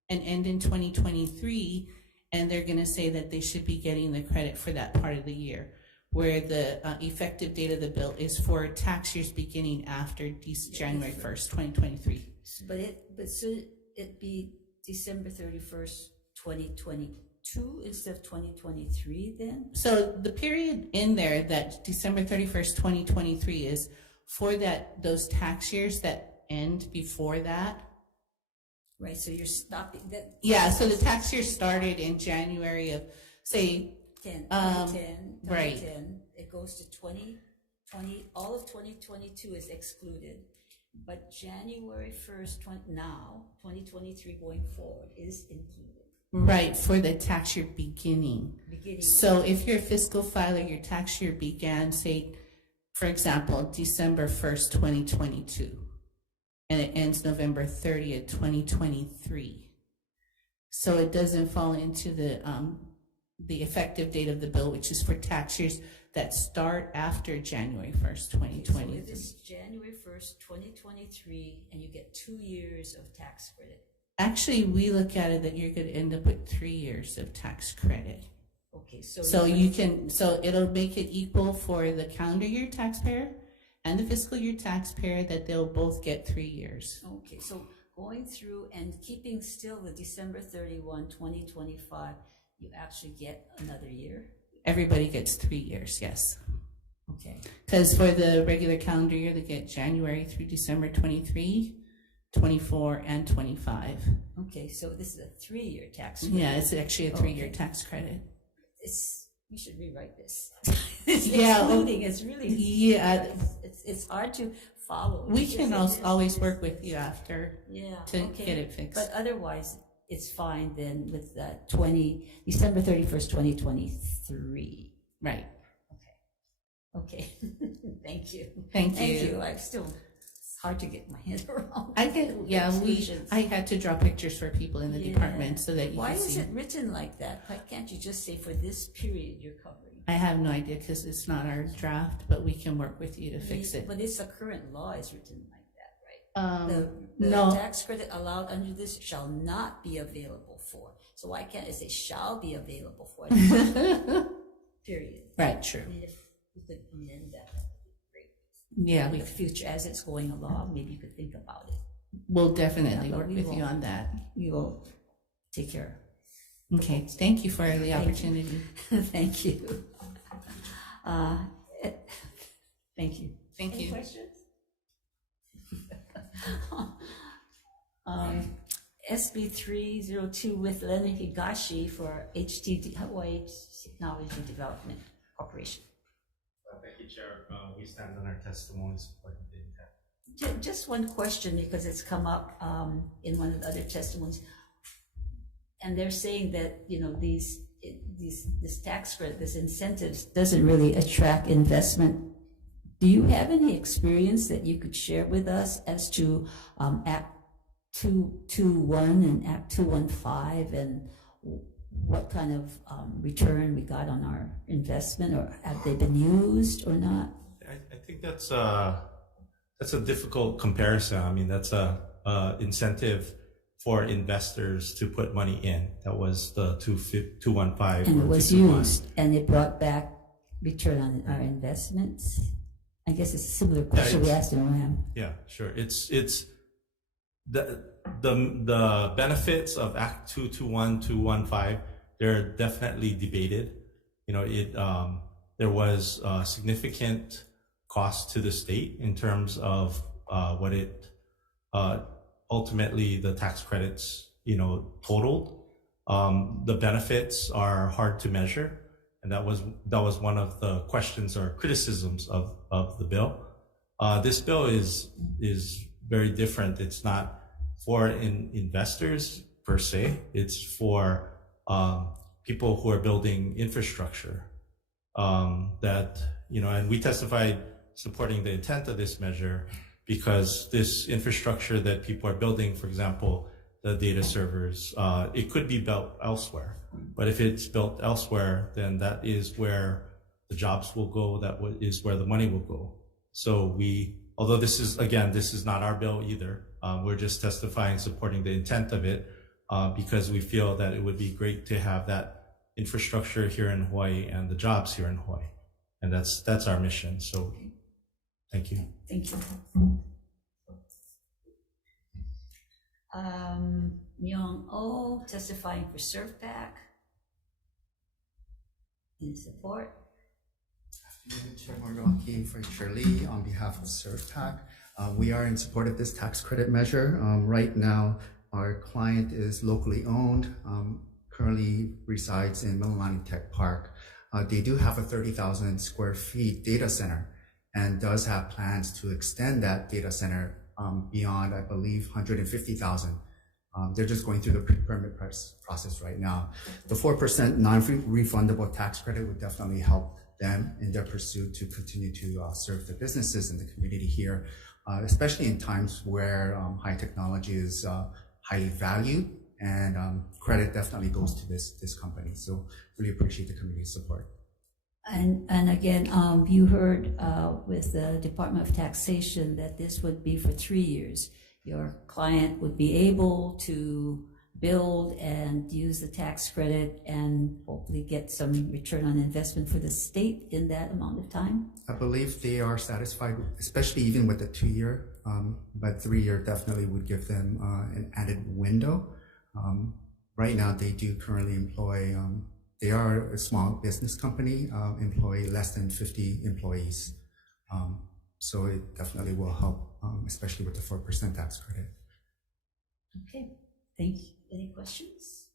and end in 2023, and they're going to say that they should be getting the credit for that part of the year, where the effective date of the bill is for tax years beginning after January 1st, 2023. But should it be December 31st, 2022 instead of 2023 then? So the period in there that December 31st, 2023 is for those tax years that end before that. Right, so you're stopping that. Yeah, so the tax year started in January of, say, 2010, right. It goes to 2020, all of 2022 is excluded. But January 1st, 2023 going forward is included. Right, for the tax year beginning. So if you're a fiscal filer, your tax year began, say, for example, December 1st, 2022, and it ends November 30th, 2023. So it doesn't fall into the effective date of the bill, which is for tax years that start after January 1st, So 2020. if it's January 1st, 2023, and you get 2 years of tax credit. Actually, we look at it that you're going to end up with 3 years of tax credit. Okay, so. So you can, so it'll make it equal for the calendar year taxpayer and the fiscal year taxpayer, that they'll both get 3 years. Okay, so going through and keeping still the December 31, 2025, you actually get another year? Everybody gets 3 years, yes. Okay. Because for the regular calendar year, they get January through December 23, 24, and 25. Okay, so this is a 3-year tax credit. Yeah, it's actually a 3-year Okay. tax credit. We should rewrite this. It's Yeah, excluding, it's really. Yeah. It's hard to follow. We It's can just- always work with you after Yeah, to okay. get it fixed. But otherwise, it's fine then with that December 31st, 2023. Right. Okay, thank you. Thank Thank you. you, it's hard to get my head around. I can, yeah, Exclusions. I had to draw pictures for people in the Yeah. department so that you Why can is see. it written like that? Why can't you just say for this period you're covering? I have no idea because it's not our draft, but we can work with you to fix it. But it's a current law is written like that, right? The No, tax credit allowed under this shall not be available for. So why can't it say shall be available for? Period. right, true. I mean, if you could amend that, that would be great. Yeah, In we the future, as it's going along, maybe you could think about it. will definitely Yeah, but work we with you won't. on that. We will take care. Okay, thank you for the Thank you. opportunity. Thank you. Thank you. Thank Any you. questions? SB 302 with Leonard Higashi for HTD Hawaii Technology Development Corporation. Thank you, Chair. We stand on our testimonies. Just one question, because it's come up in one of the other testimonies. And they're saying that, you know, this tax credit, this incentives doesn't really attract investment. Do you have any experience that you could share with us as to Act 221 and Act 215 and what kind of return we got on our investment, or have they been used or not? I think that's a difficult comparison. I mean, that's a incentive for investors to put money in. That was the 215. And or it was 221. used, and it brought back return on our investments? I guess it's a similar question we asked in RAM. Yeah, sure. It's the benefits of Act 221, 215. They're definitely debated. You know, there was significant cost to the state in terms of what it ultimately the tax credits, you know, totaled. The benefits are hard to measure, and that was one of the questions or criticisms of the bill. This bill is very different. It's not for investors per se. It's for people who are building infrastructure. That, you know, and we testified supporting the intent of this measure because this infrastructure that people are building, for example, the data servers, it could be built elsewhere. But if it's built elsewhere, then that is where the jobs will go. That is where the money will go. So although this is not our bill either. We're just testifying, supporting the intent of it, because we feel that it would be great to have that infrastructure here in Hawaii and the jobs here in Hawaii. And that's our mission. So thank you. Thank you. Myung Oh testifying for SurfPac. In support. Chair Moriwaki, Vice Chair Lee, on behalf of SurfPac, we are in support of this tax credit measure. Right now, our client is locally owned, currently resides in Mililani Tech Park. They do have a 30,000 square feet data center and does have plans to extend that data center beyond, I believe, 150,000. They're just going through the pre-permit process right now. The 4% non-refundable tax credit would definitely help them in their pursuit to continue to serve the businesses in the community here, especially in times where high technology is highly valued, and credit definitely goes to this company. So really appreciate the community's support. And again, you heard with the Department of Taxation that this would be for 3 years. Your client would be able to build and use the tax credit and hopefully get some return on investment for the state in that amount of time? I believe they are satisfied, especially even with the 2-year, but 3-year definitely would give them an added window. Right now, they do currently employ, they are a small business company, employ less than 50 employees. So it definitely will help, especially with the 4% tax credit. Okay, thank you. Any questions?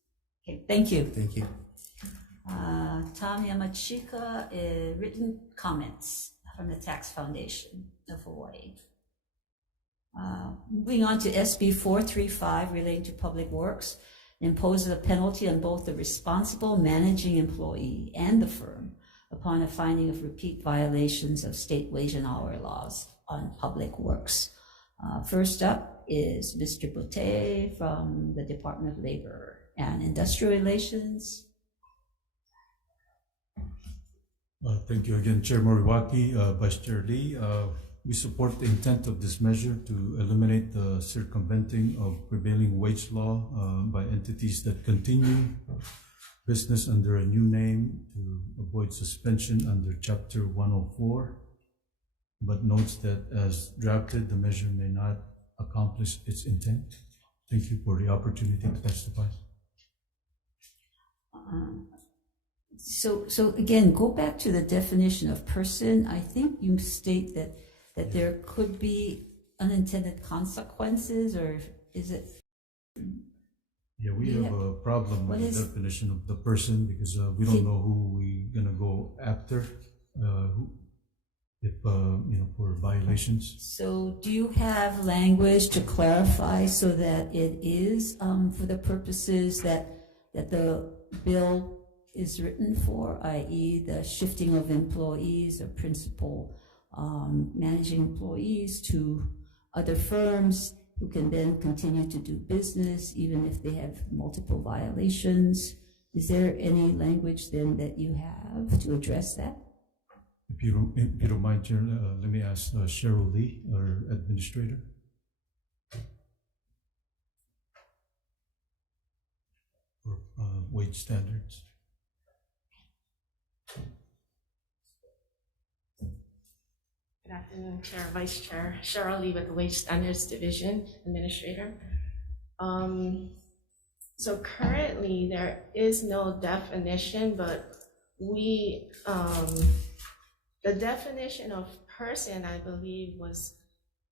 Okay, thank you. Thank you. Tom Yamachika, written comments from the Tax Foundation of Hawaii. Moving on to SB 435 relating to public works, imposes a penalty on both the responsible managing employee and the firm upon a finding of repeat violations of state wage and hour laws on public works. First up is Mr. Botte from the Department of Labor and Industrial Relations. Thank you again, Chair Moriwaki, Vice Chair Lee. We support the intent of this measure to eliminate the circumventing of prevailing wage law by entities that continue business under a new name to avoid suspension under Chapter 104, but notes that as drafted, the measure may not accomplish its intent. Thank you for the opportunity to testify. So again, go back to the definition of person. I think you state that there could be unintended consequences, or is it? Yeah, we have a problem with the definition of the person because we don't know who we're gonna go after, for violations. So do you have language to clarify so that it is for the purposes that the bill is written for, i.e. the shifting of employees or principal managing employees to other firms who can then continue to do business even if they have multiple violations? Is there any language then that you have to address that? If you don't mind, Chair, let me ask Cheryl Lee, our administrator. For wage standards. Good afternoon, Chair, Vice Chair. Cheryl Lee with the Wage Standards Division, Administrator. So currently there is no definition, but the definition of person, I believe, was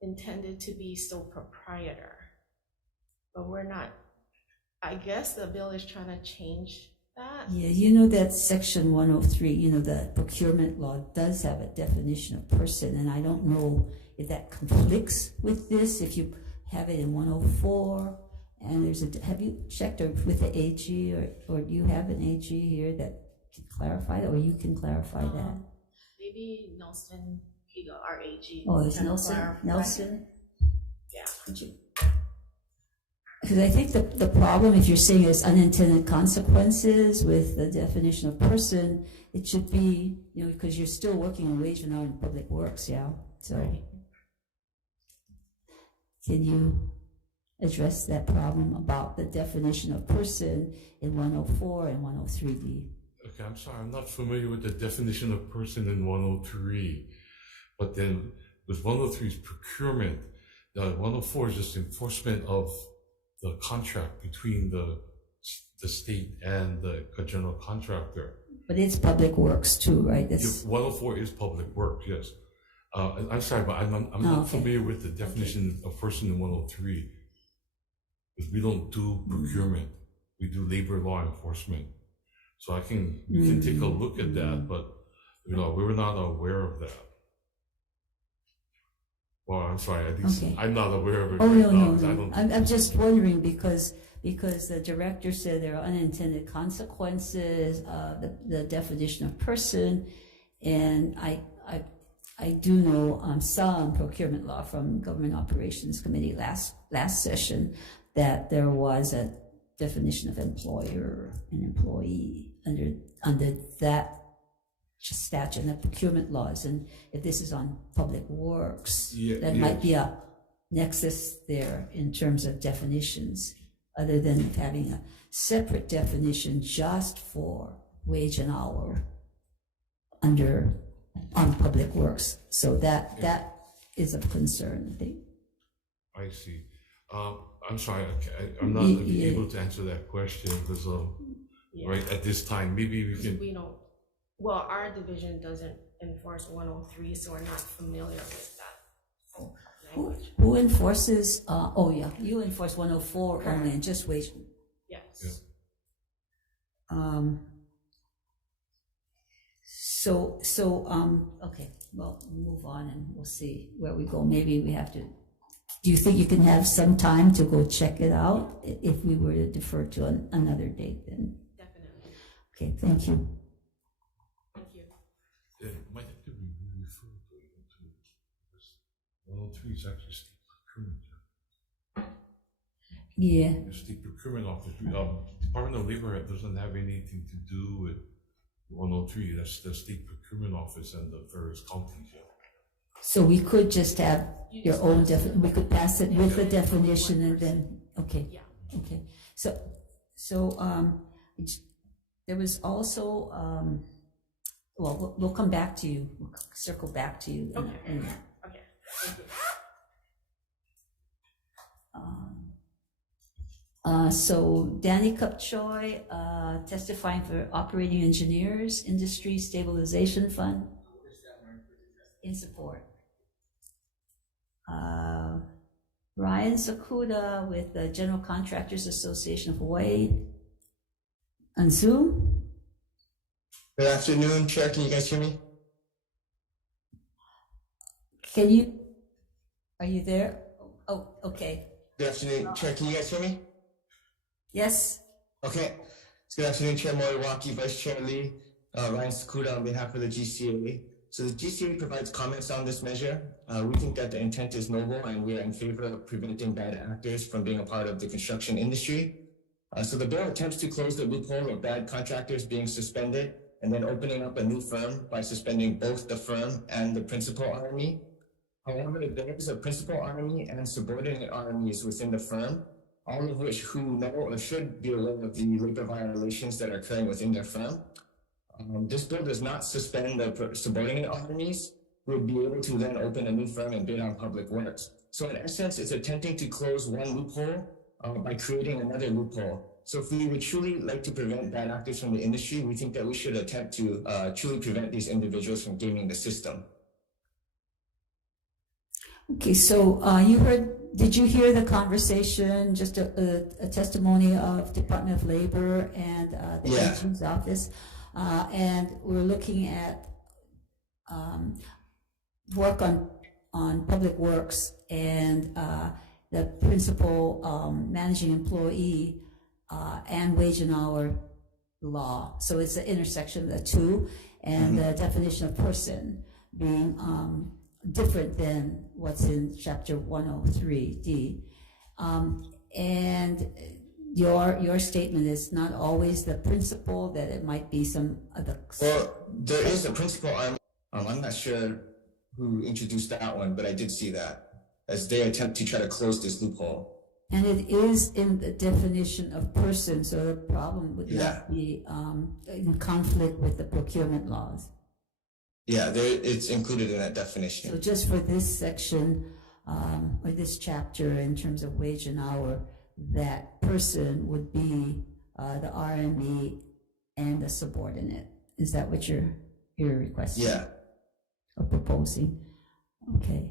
intended to be sole proprietor. But we're not, I guess the bill is trying to change that. Yeah, you know that section 103, the procurement law does have a definition of person, and I don't know if that conflicts with this, if you have it in 104, and have you checked with the AG, or do you have an AG here that can clarify that, or you can clarify that? Maybe Nelson, our AG. Oh, is Nelson? Yeah. Could you? Because I think the problem, if you're saying is unintended consequences with the definition of person, it should be, because you're still working on wage and hour in public works, yeah? So can you address that problem about the definition of person in 104 and 103D? Okay, I'm sorry, I'm not familiar with the definition of person in 103. But then with 103 is procurement, 104 is just enforcement of the contract between the state and the general contractor. But it's public works too, right? 104 is public works, yes. I'm sorry, but I'm not familiar with the definition of person in 103. Because we don't do procurement, we do labor law enforcement. So we can take a look at that, but we were not aware of that. Well, I'm sorry, I'm not aware of it. No. I'm just wondering because the director said there are unintended consequences, the definition of person, and I do know some procurement law from Government Operations Committee last session that there was a definition of employer and employee under that statute and the procurement laws, and if this is on public works, Yeah, that might be a nexus there in terms of definitions, other than having a separate definition just for wage and hour on public works. So that is of concern, I think. I see. I'm sorry, I'm not gonna be able to answer that question because, right at this time, maybe we can. We don't, well, our division doesn't enforce 103, so we're not familiar with that language. Who enforces, you enforce 104 Correct. only, and just wage. Yes. Okay, well, we'll move on and we'll see where we go. Maybe we have to, do you think you can have some time to go check it out if we were to defer to another date then? Definitely. Okay, thank you. Thank you. It might have to be referred to this 103 is actually state procurement. Yeah. The state procurement office, Department of Labor doesn't have anything to do with 103. That's the state procurement office and the various counties. Yeah. So we could just have your own we could pass it with the definition and then, okay. Yeah. Okay. So there was also, well, we'll come back to you. We'll circle back to you. Okay. And, Okay. Thank you. so Danny Kupchoy, testifying for Operating Engineers Industry Stabilization Fund in support. Ryan Sakuda with the General Contractors Association of Hawaii on Zoom. Good afternoon, Chair. Can you guys hear me? Are you there? Oh, okay. Good afternoon, Chair. Can you guys hear me? Yes. Okay. Good afternoon, Chair Moriwaki, Vice Chair Lee, Ryan Sakuda on behalf of the GCA. So the GCA provides comments on this measure. We think that the intent is noble and we are in favor of preventing bad actors from being a part of the construction industry. So the bill attempts to close the loophole of bad contractors being suspended and then opening up a new firm by suspending both the firm and the principal RME. However, there is a principal RME and subordinate RMEs within the firm, all of which who know or should be aware of the labor violations that are occurring within their firm. This bill does not suspend the subordinate RMEs. We would be able to then open a new firm and bid on public works. So in essence, it's attempting to close one loophole by creating another loophole. So if we would truly like to prevent bad actors from the industry, we think that we should attempt to truly prevent these individuals from gaming the system. Okay, so did you hear the conversation, just a testimony of Department of Labor and the AG's office? And we're looking at work on public works and the principal managing employee and wage and hour law. So it's the intersection of the two, and the definition of person being different than what's in chapter 103D. And your statement is not always the principle, that it might be some other. Well, there is a principal RME. I'm not sure who introduced that one, but I did see that as they attempt to try to close this loophole. And it is in the definition of person, so the problem would not be in conflict with the procurement laws. Yeah, it's included in that definition. So just for this section or this chapter in terms of wage and hour, that person would be the RME and the subordinate. Is that what you're requesting? Yeah. Or proposing? Okay.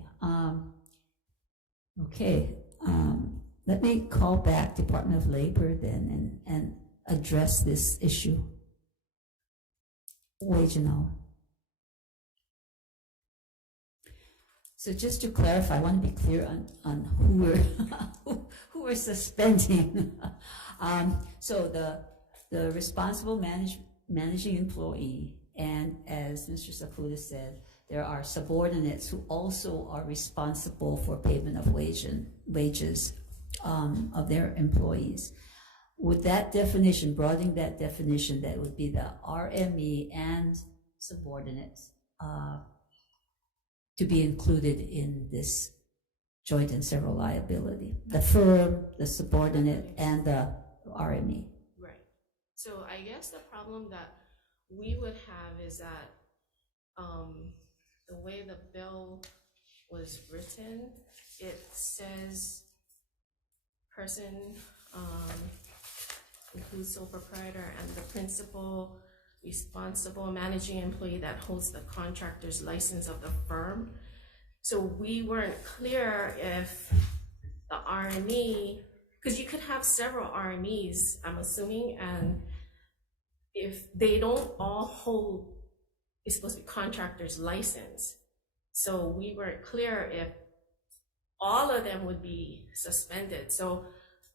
Let me call back Department of Labor then and address this issue. Wage and hour. So just to clarify, I want to be clear on who we're suspending. So the responsible managing employee, and as Mr. Sakuda said, there are subordinates who also are responsible for payment of wages of their employees. With that definition, broadening that definition, that would be the RME and subordinates to be included in this joint and several liability? The firm, the subordinate, and the RME. Right. So I guess the problem that we would have is that the way the bill was written, it says person includes sole proprietor and the principal responsible managing employee that holds the contractor's license of the firm. So we weren't clear if the RME, because you could have several RMEs, I'm assuming, and if they don't all hold, it's supposed to be contractor's license. So we weren't clear if all of them would be suspended. So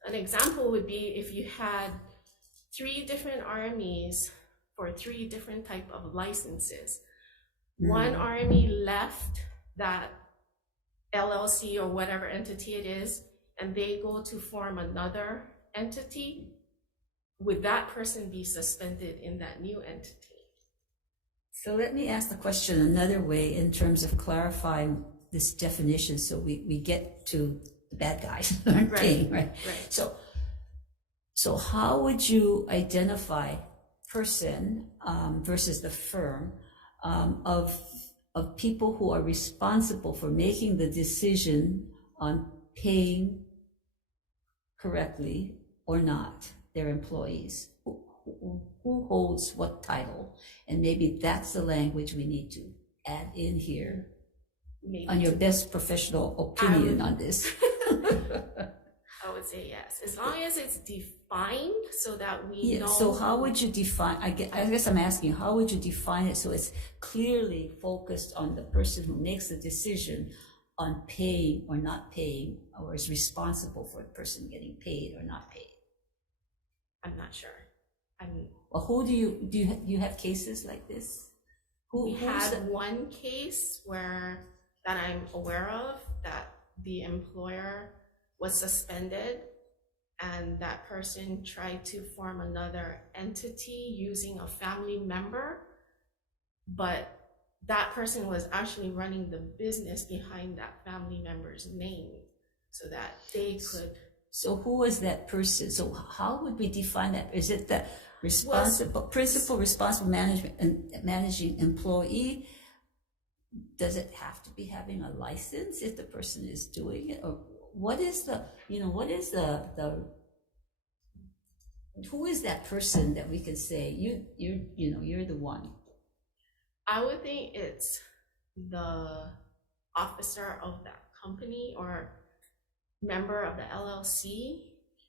an example would be if you had 3 different RMEs for 3 different type of licenses. One RME left that LLC or whatever entity it is, and they go to form another entity. Would that person be suspended in that new entity? So let me ask the question another way in terms of clarifying this definition so we get to the bad guys that aren't paying, right? So how would you identify person versus the firm of people who are responsible for making the decision on paying correctly or not their employees? Who holds what title? And maybe that's the language we need to add in here. Maybe on your best professional opinion on this. I would say yes, as long as it's defined so that we know. So how would you define, I guess I'm asking, how would you define it so it's clearly focused on the person who makes the decision on paying or not paying, or is responsible for the person getting paid or not paid? I'm not sure. Well, who do you have cases like this? We had one case that I'm aware of, that the employer was suspended and that person tried to form another entity using a family member, but that person was actually running the business behind that family member's name so that they could. So who was that person? So how would we define that? Is it the principal responsible managing employee? Does it have to be having a license if the person is doing it? Or what is who is that person that we can say you're the one? I would think it's the officer of that company or member of the LLC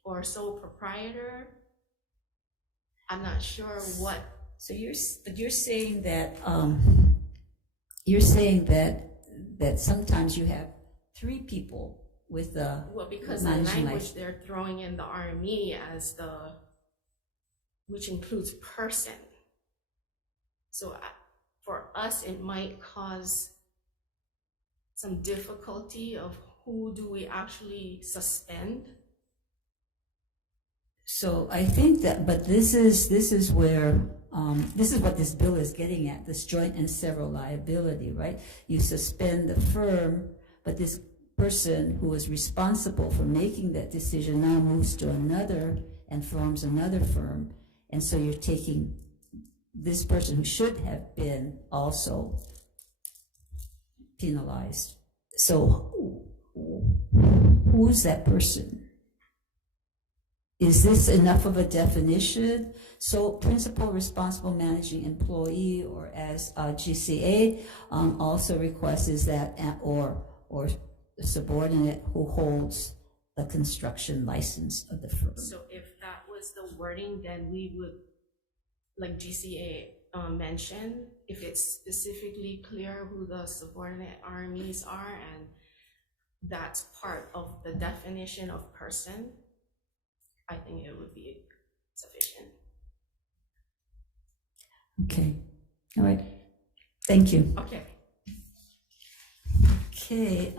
or sole proprietor. I'm not sure what. So you're saying that sometimes you have 3 people with the because the language they're throwing in the RME as which includes person. So for us, it might cause some difficulty of who do we actually suspend. So I think that, but this is where this is what this bill is getting at, this joint and several liability, right? You suspend the firm, but this person who is responsible for making that decision now moves to another and forms another firm. And so you're taking this person who should have been also penalized. So who's that person? Is this enough of a definition? So principal responsible managing employee, or as GCA also requests, is that or subordinate who holds the construction license of the firm. So if that was the wording, then we would, like GCA mentioned, if it's specifically clear who the subordinate RMEs are, and that's part of the definition of person, I think it would be sufficient. Okay. All right. Thank you. Okay. Okay.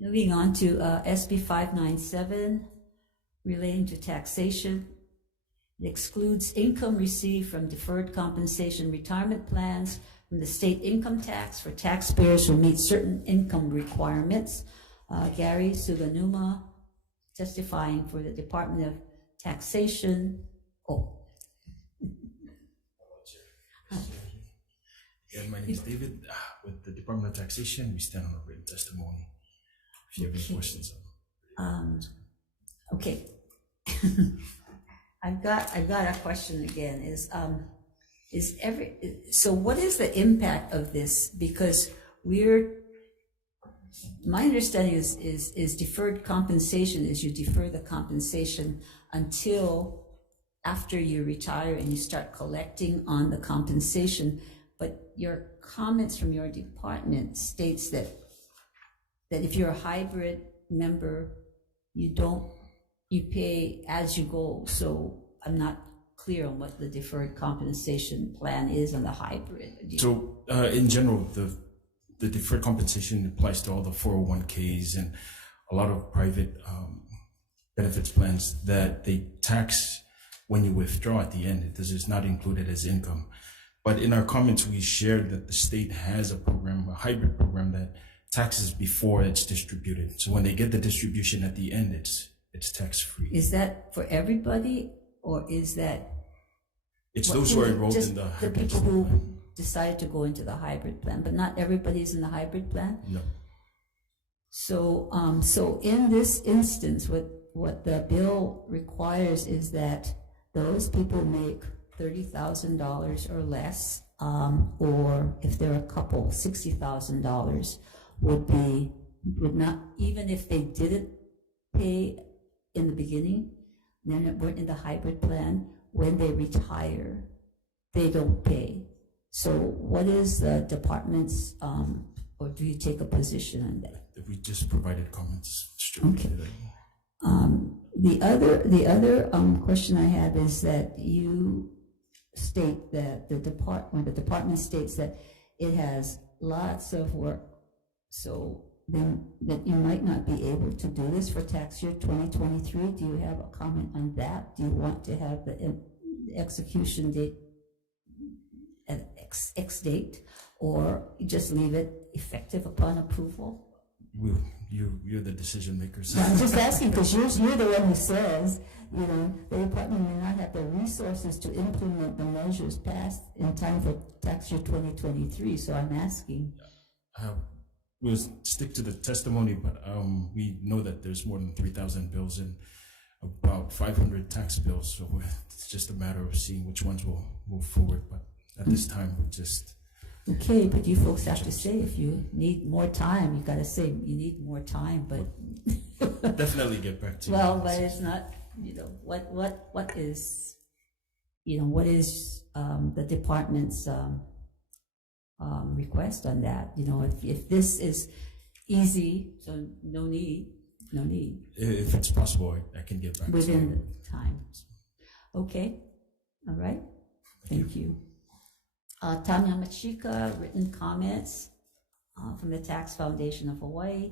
Moving on to SB 597 relating to taxation. It excludes income received from deferred compensation retirement plans from the state income tax for taxpayers who meet certain income requirements. Gary Suganuma testifying for the Department of Taxation. Again, my name is David with the Department of Taxation. We stand on a written testimony. If you have any questions. Okay. I've got a question again. So what is the impact of this? Because my understanding is deferred compensation is you defer the compensation until after you retire and you start collecting on the compensation. But your comments from your department states that if you're a hybrid member, you pay as you go. So I'm not clear on what the deferred compensation plan is on the hybrid. So in general, the deferred compensation applies to all the 401ks and a lot of private benefits plans that they tax when you withdraw at the end. This is not included as income. But in our comments, we shared that the state has a program, a hybrid program that taxes before it's distributed. So when they get the distribution at the end, it's tax-free. Is that for everybody, or is that? It's those who are enrolled in the hybrid the people who plan. decide to go into the hybrid plan, but not everybody's in the hybrid plan? No. So in this instance, what the bill requires is that those people make $30,000 or less, or if they're a couple, $60,000 would not, even if they didn't pay in the beginning, then it weren't in the hybrid plan, when they retire, they don't pay. So what is the department's, or do you take a position on that? We just provided comments. Okay. The other question I have is that you state that the department states that it has lots of work, so then that you might not be able to do this for tax year 2023. Do you have a comment on that? Do you want to have the execution date at X date, or just leave it effective upon approval? You're the decision makers. Well, I'm just asking because you're the one who says, the department may not have the resources to implement the measures passed in time for tax year 2023. So I'm asking. We'll stick to the testimony, but we know that there's more than 3,000 bills and about 500 tax bills. So it's just a matter of seeing which ones will move forward. But at this time, we just. Okay, but you folks have to say if you need more time, you got to say you need more time, but. Definitely get back to you. Well, but it's not, what is the department's request on that? If this is easy, so no need. If it's possible, I can get back to you. Within the time. Okay, all right, thank you. Tanya Machika, written comments from the Tax Foundation of Hawaii,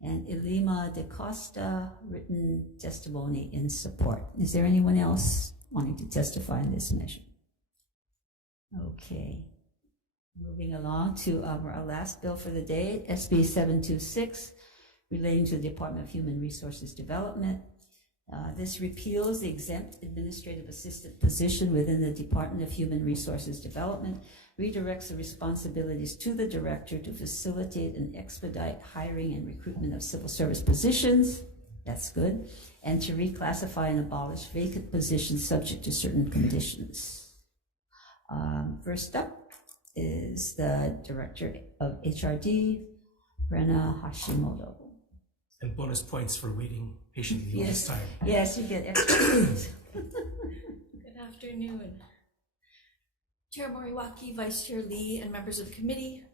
and Elima De Costa, written testimony in support. Is there anyone else wanting to testify in this measure? Okay. Moving along to our last bill for the day, SB 726, relating to the Department of Human Resources Development. This repeals the exempt administrative assistant position within the Department of Human Resources Development, redirects the responsibilities to the director to facilitate and expedite hiring and recruitment of civil service positions. That's good. And to reclassify and abolish vacant positions subject to certain conditions. First up is the Director of HRD, Brenna Hashimoto. And bonus points for waiting patiently all this time. Yes, you get extra points. Good afternoon. Chair Moriwaki, Vice Chair Lee, and members of the committee.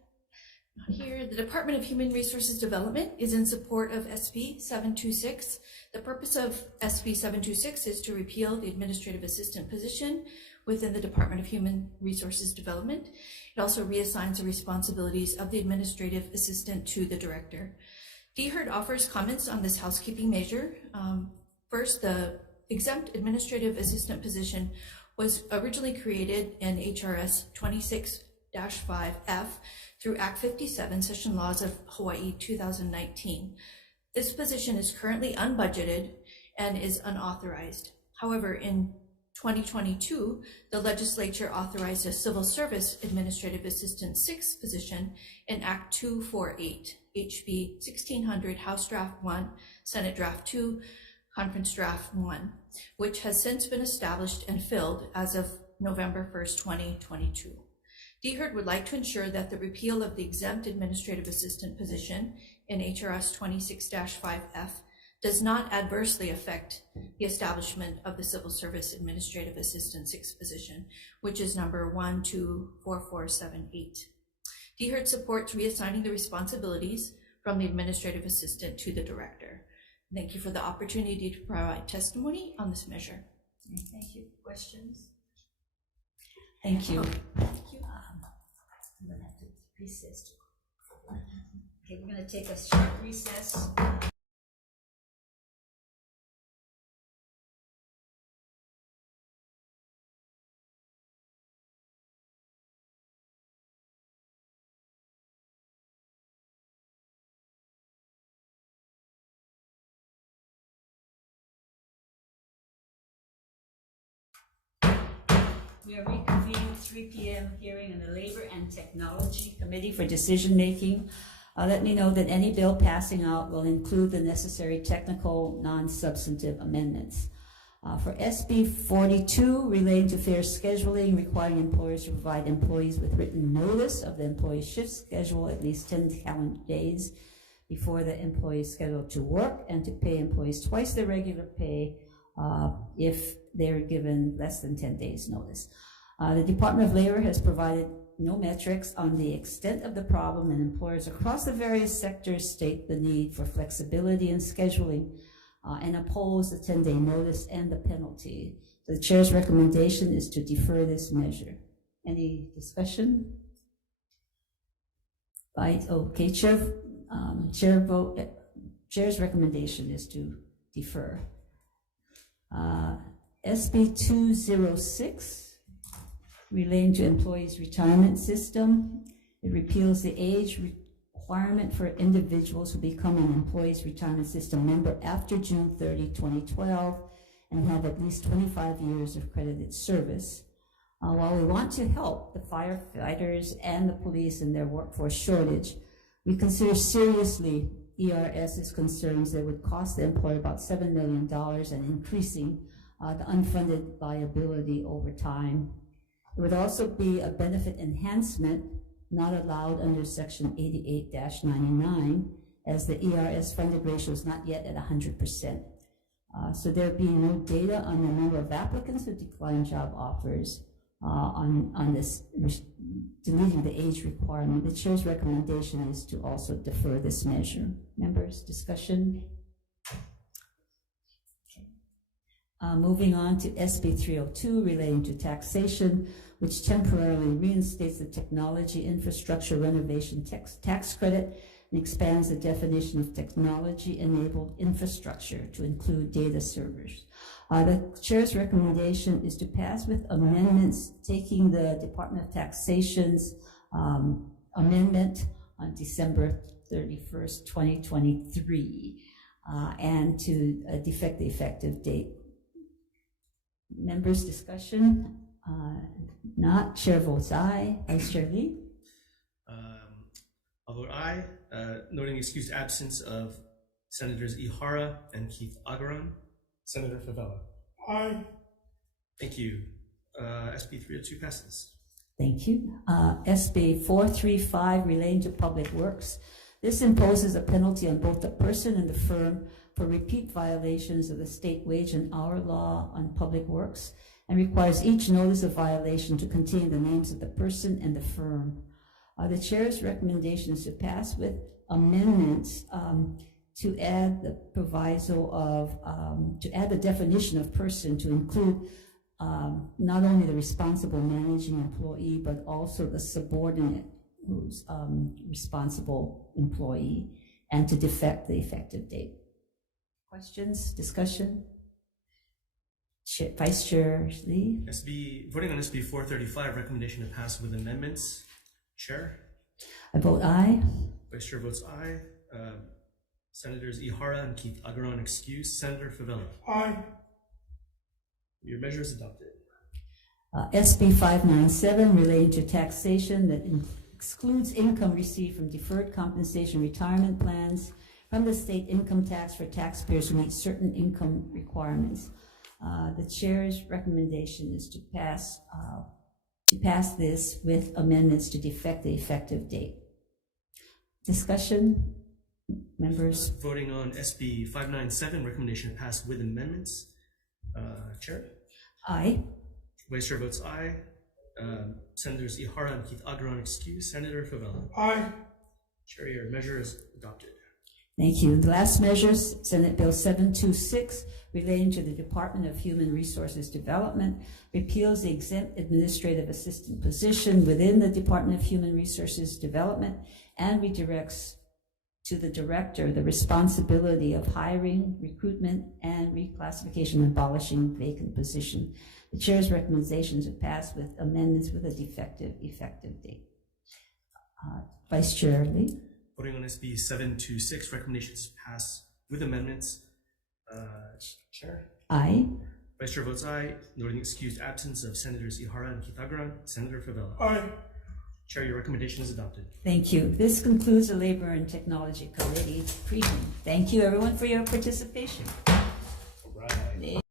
Here, the Department of Human Resources Development is in support of SB 726. The purpose of SB 726 is to repeal the administrative assistant position within the Department of Human Resources Development. It also reassigns the responsibilities of the administrative assistant to the director. DHERD offers comments on this housekeeping measure. First, the exempt administrative assistant position was originally created in HRS 26-5F through Act 57, Session Laws of Hawaii 2019. This position is currently unbudgeted and is unauthorized. However, in 2022, the legislature authorized a Civil Service Administrative Assistant 6 position in Act 248, HB 1600, House Draft 1, Senate Draft 2, Conference Draft 1, which has since been established and filled as of November 1st, 2022. DHERD would like to ensure that the repeal of the exempt administrative assistant position in HRS 26-5F does not adversely affect the establishment of the Civil Service Administrative Assistant 6 position, which is number 124478. DHERD supports reassigning the responsibilities from the administrative assistant to the director. Thank you for the opportunity to provide testimony on this measure. Thank you. Questions? Thank you. Thank you. I'm gonna have to recess. Okay, we're gonna take a short recess. We are reconvening 3 p.m. hearing in the Labor and Technology Committee for decision making. Let me know that any bill passing out will include the necessary technical, non-substantive amendments. For SB 42, relating to fair scheduling, requiring employers to provide employees with written notice of the employee's shift schedule at least 10 calendar days before the employee is scheduled to work, and to pay employees twice their regular pay if they're given less than 10 days notice. The Department of Labor has provided no metrics on the extent of the problem, and employers across the various sectors state the need for flexibility in scheduling and oppose the 10-day notice and the penalty. The chair's recommendation is to defer this measure. Any discussion? Right, okay, chair's recommendation is to defer. SB 206, relating to employees' retirement system. It repeals the age requirement for individuals who become an employees' retirement system member after June 30, 2012, and have at least 25 years of credited service. While we want to help the firefighters and the police in their workforce shortage, we consider seriously ERS's concerns that would cost the employer about $7 million and increasing the unfunded liability over time. It would also be a benefit enhancement not allowed under Section 88-99, as the ERS funded ratio is not yet at 100%. So there being no data on the number of applicants who decline job offers on this deleting the age requirement, the chair's recommendation is to also defer this measure. Members, discussion? Moving on to SB 302, relating to taxation, which temporarily reinstates the technology infrastructure renovation tax credit and expands the definition of technology-enabled infrastructure to include data servers. The chair's recommendation is to pass with amendments taking the Department of Taxation's amendment on December 31st, 2023, and to defect the effective date. Members, discussion? Not. Chair votes aye. Vice Chair Lee? I'll vote aye, noting excused absence of Senators Ihara and Keith Agaran. Senator Favela. Aye. Thank you. SB 302 passes. Thank you. SB 435, relating to public works. This imposes a penalty on both the person and the firm for repeat violations of the state wage and hour law on public works, and requires each notice of violation to contain the names of the person and the firm. The chair's recommendation is to pass with amendments to add the proviso of, to add the definition of person to include not only the responsible managing employee, but also the subordinate who's responsible employee, and to defect the effective date. Questions, discussion? Vice Chair Lee. Voting on SB 435, recommendation to pass with amendments. Chair. I vote aye. Vice Chair votes aye. Senators Ihara and Keith Agaran excused. Senator Favela. Aye. Your measure is adopted. SB 597 relating to taxation that excludes income received from deferred compensation retirement plans from the state income tax for taxpayers who meet certain income requirements. The chair's recommendation is to pass this with amendments to defect the effective date. Discussion, members? Voting on SB 597, recommendation to pass with amendments. Chair? Aye. Vice Chair votes aye. Senators Ihara and Keith Agaran excused. Senator Favela. Aye. Chair, your measure is adopted. Thank you. The last measure, Senate Bill 726, relating to the Department of Human Resources Development, repeals the exempt administrative assistant position within the Department of Human Resources Development and redirects to the director the responsibility of hiring, recruitment, and reclassification, abolishing vacant position. The chair's recommendations are passed with amendments with a defective effective date. Vice Chair Lee. Voting on SB 726, recommendations to pass with amendments. Chair? Aye. Vice Chair votes aye, noting the excused absence of Senators Ihara and Keith Agaran. Senator Favela. Aye. Chair, your recommendation is adopted. Thank you. This concludes the Labor and Technology Committee briefing. Thank you, everyone, for your participation. All right.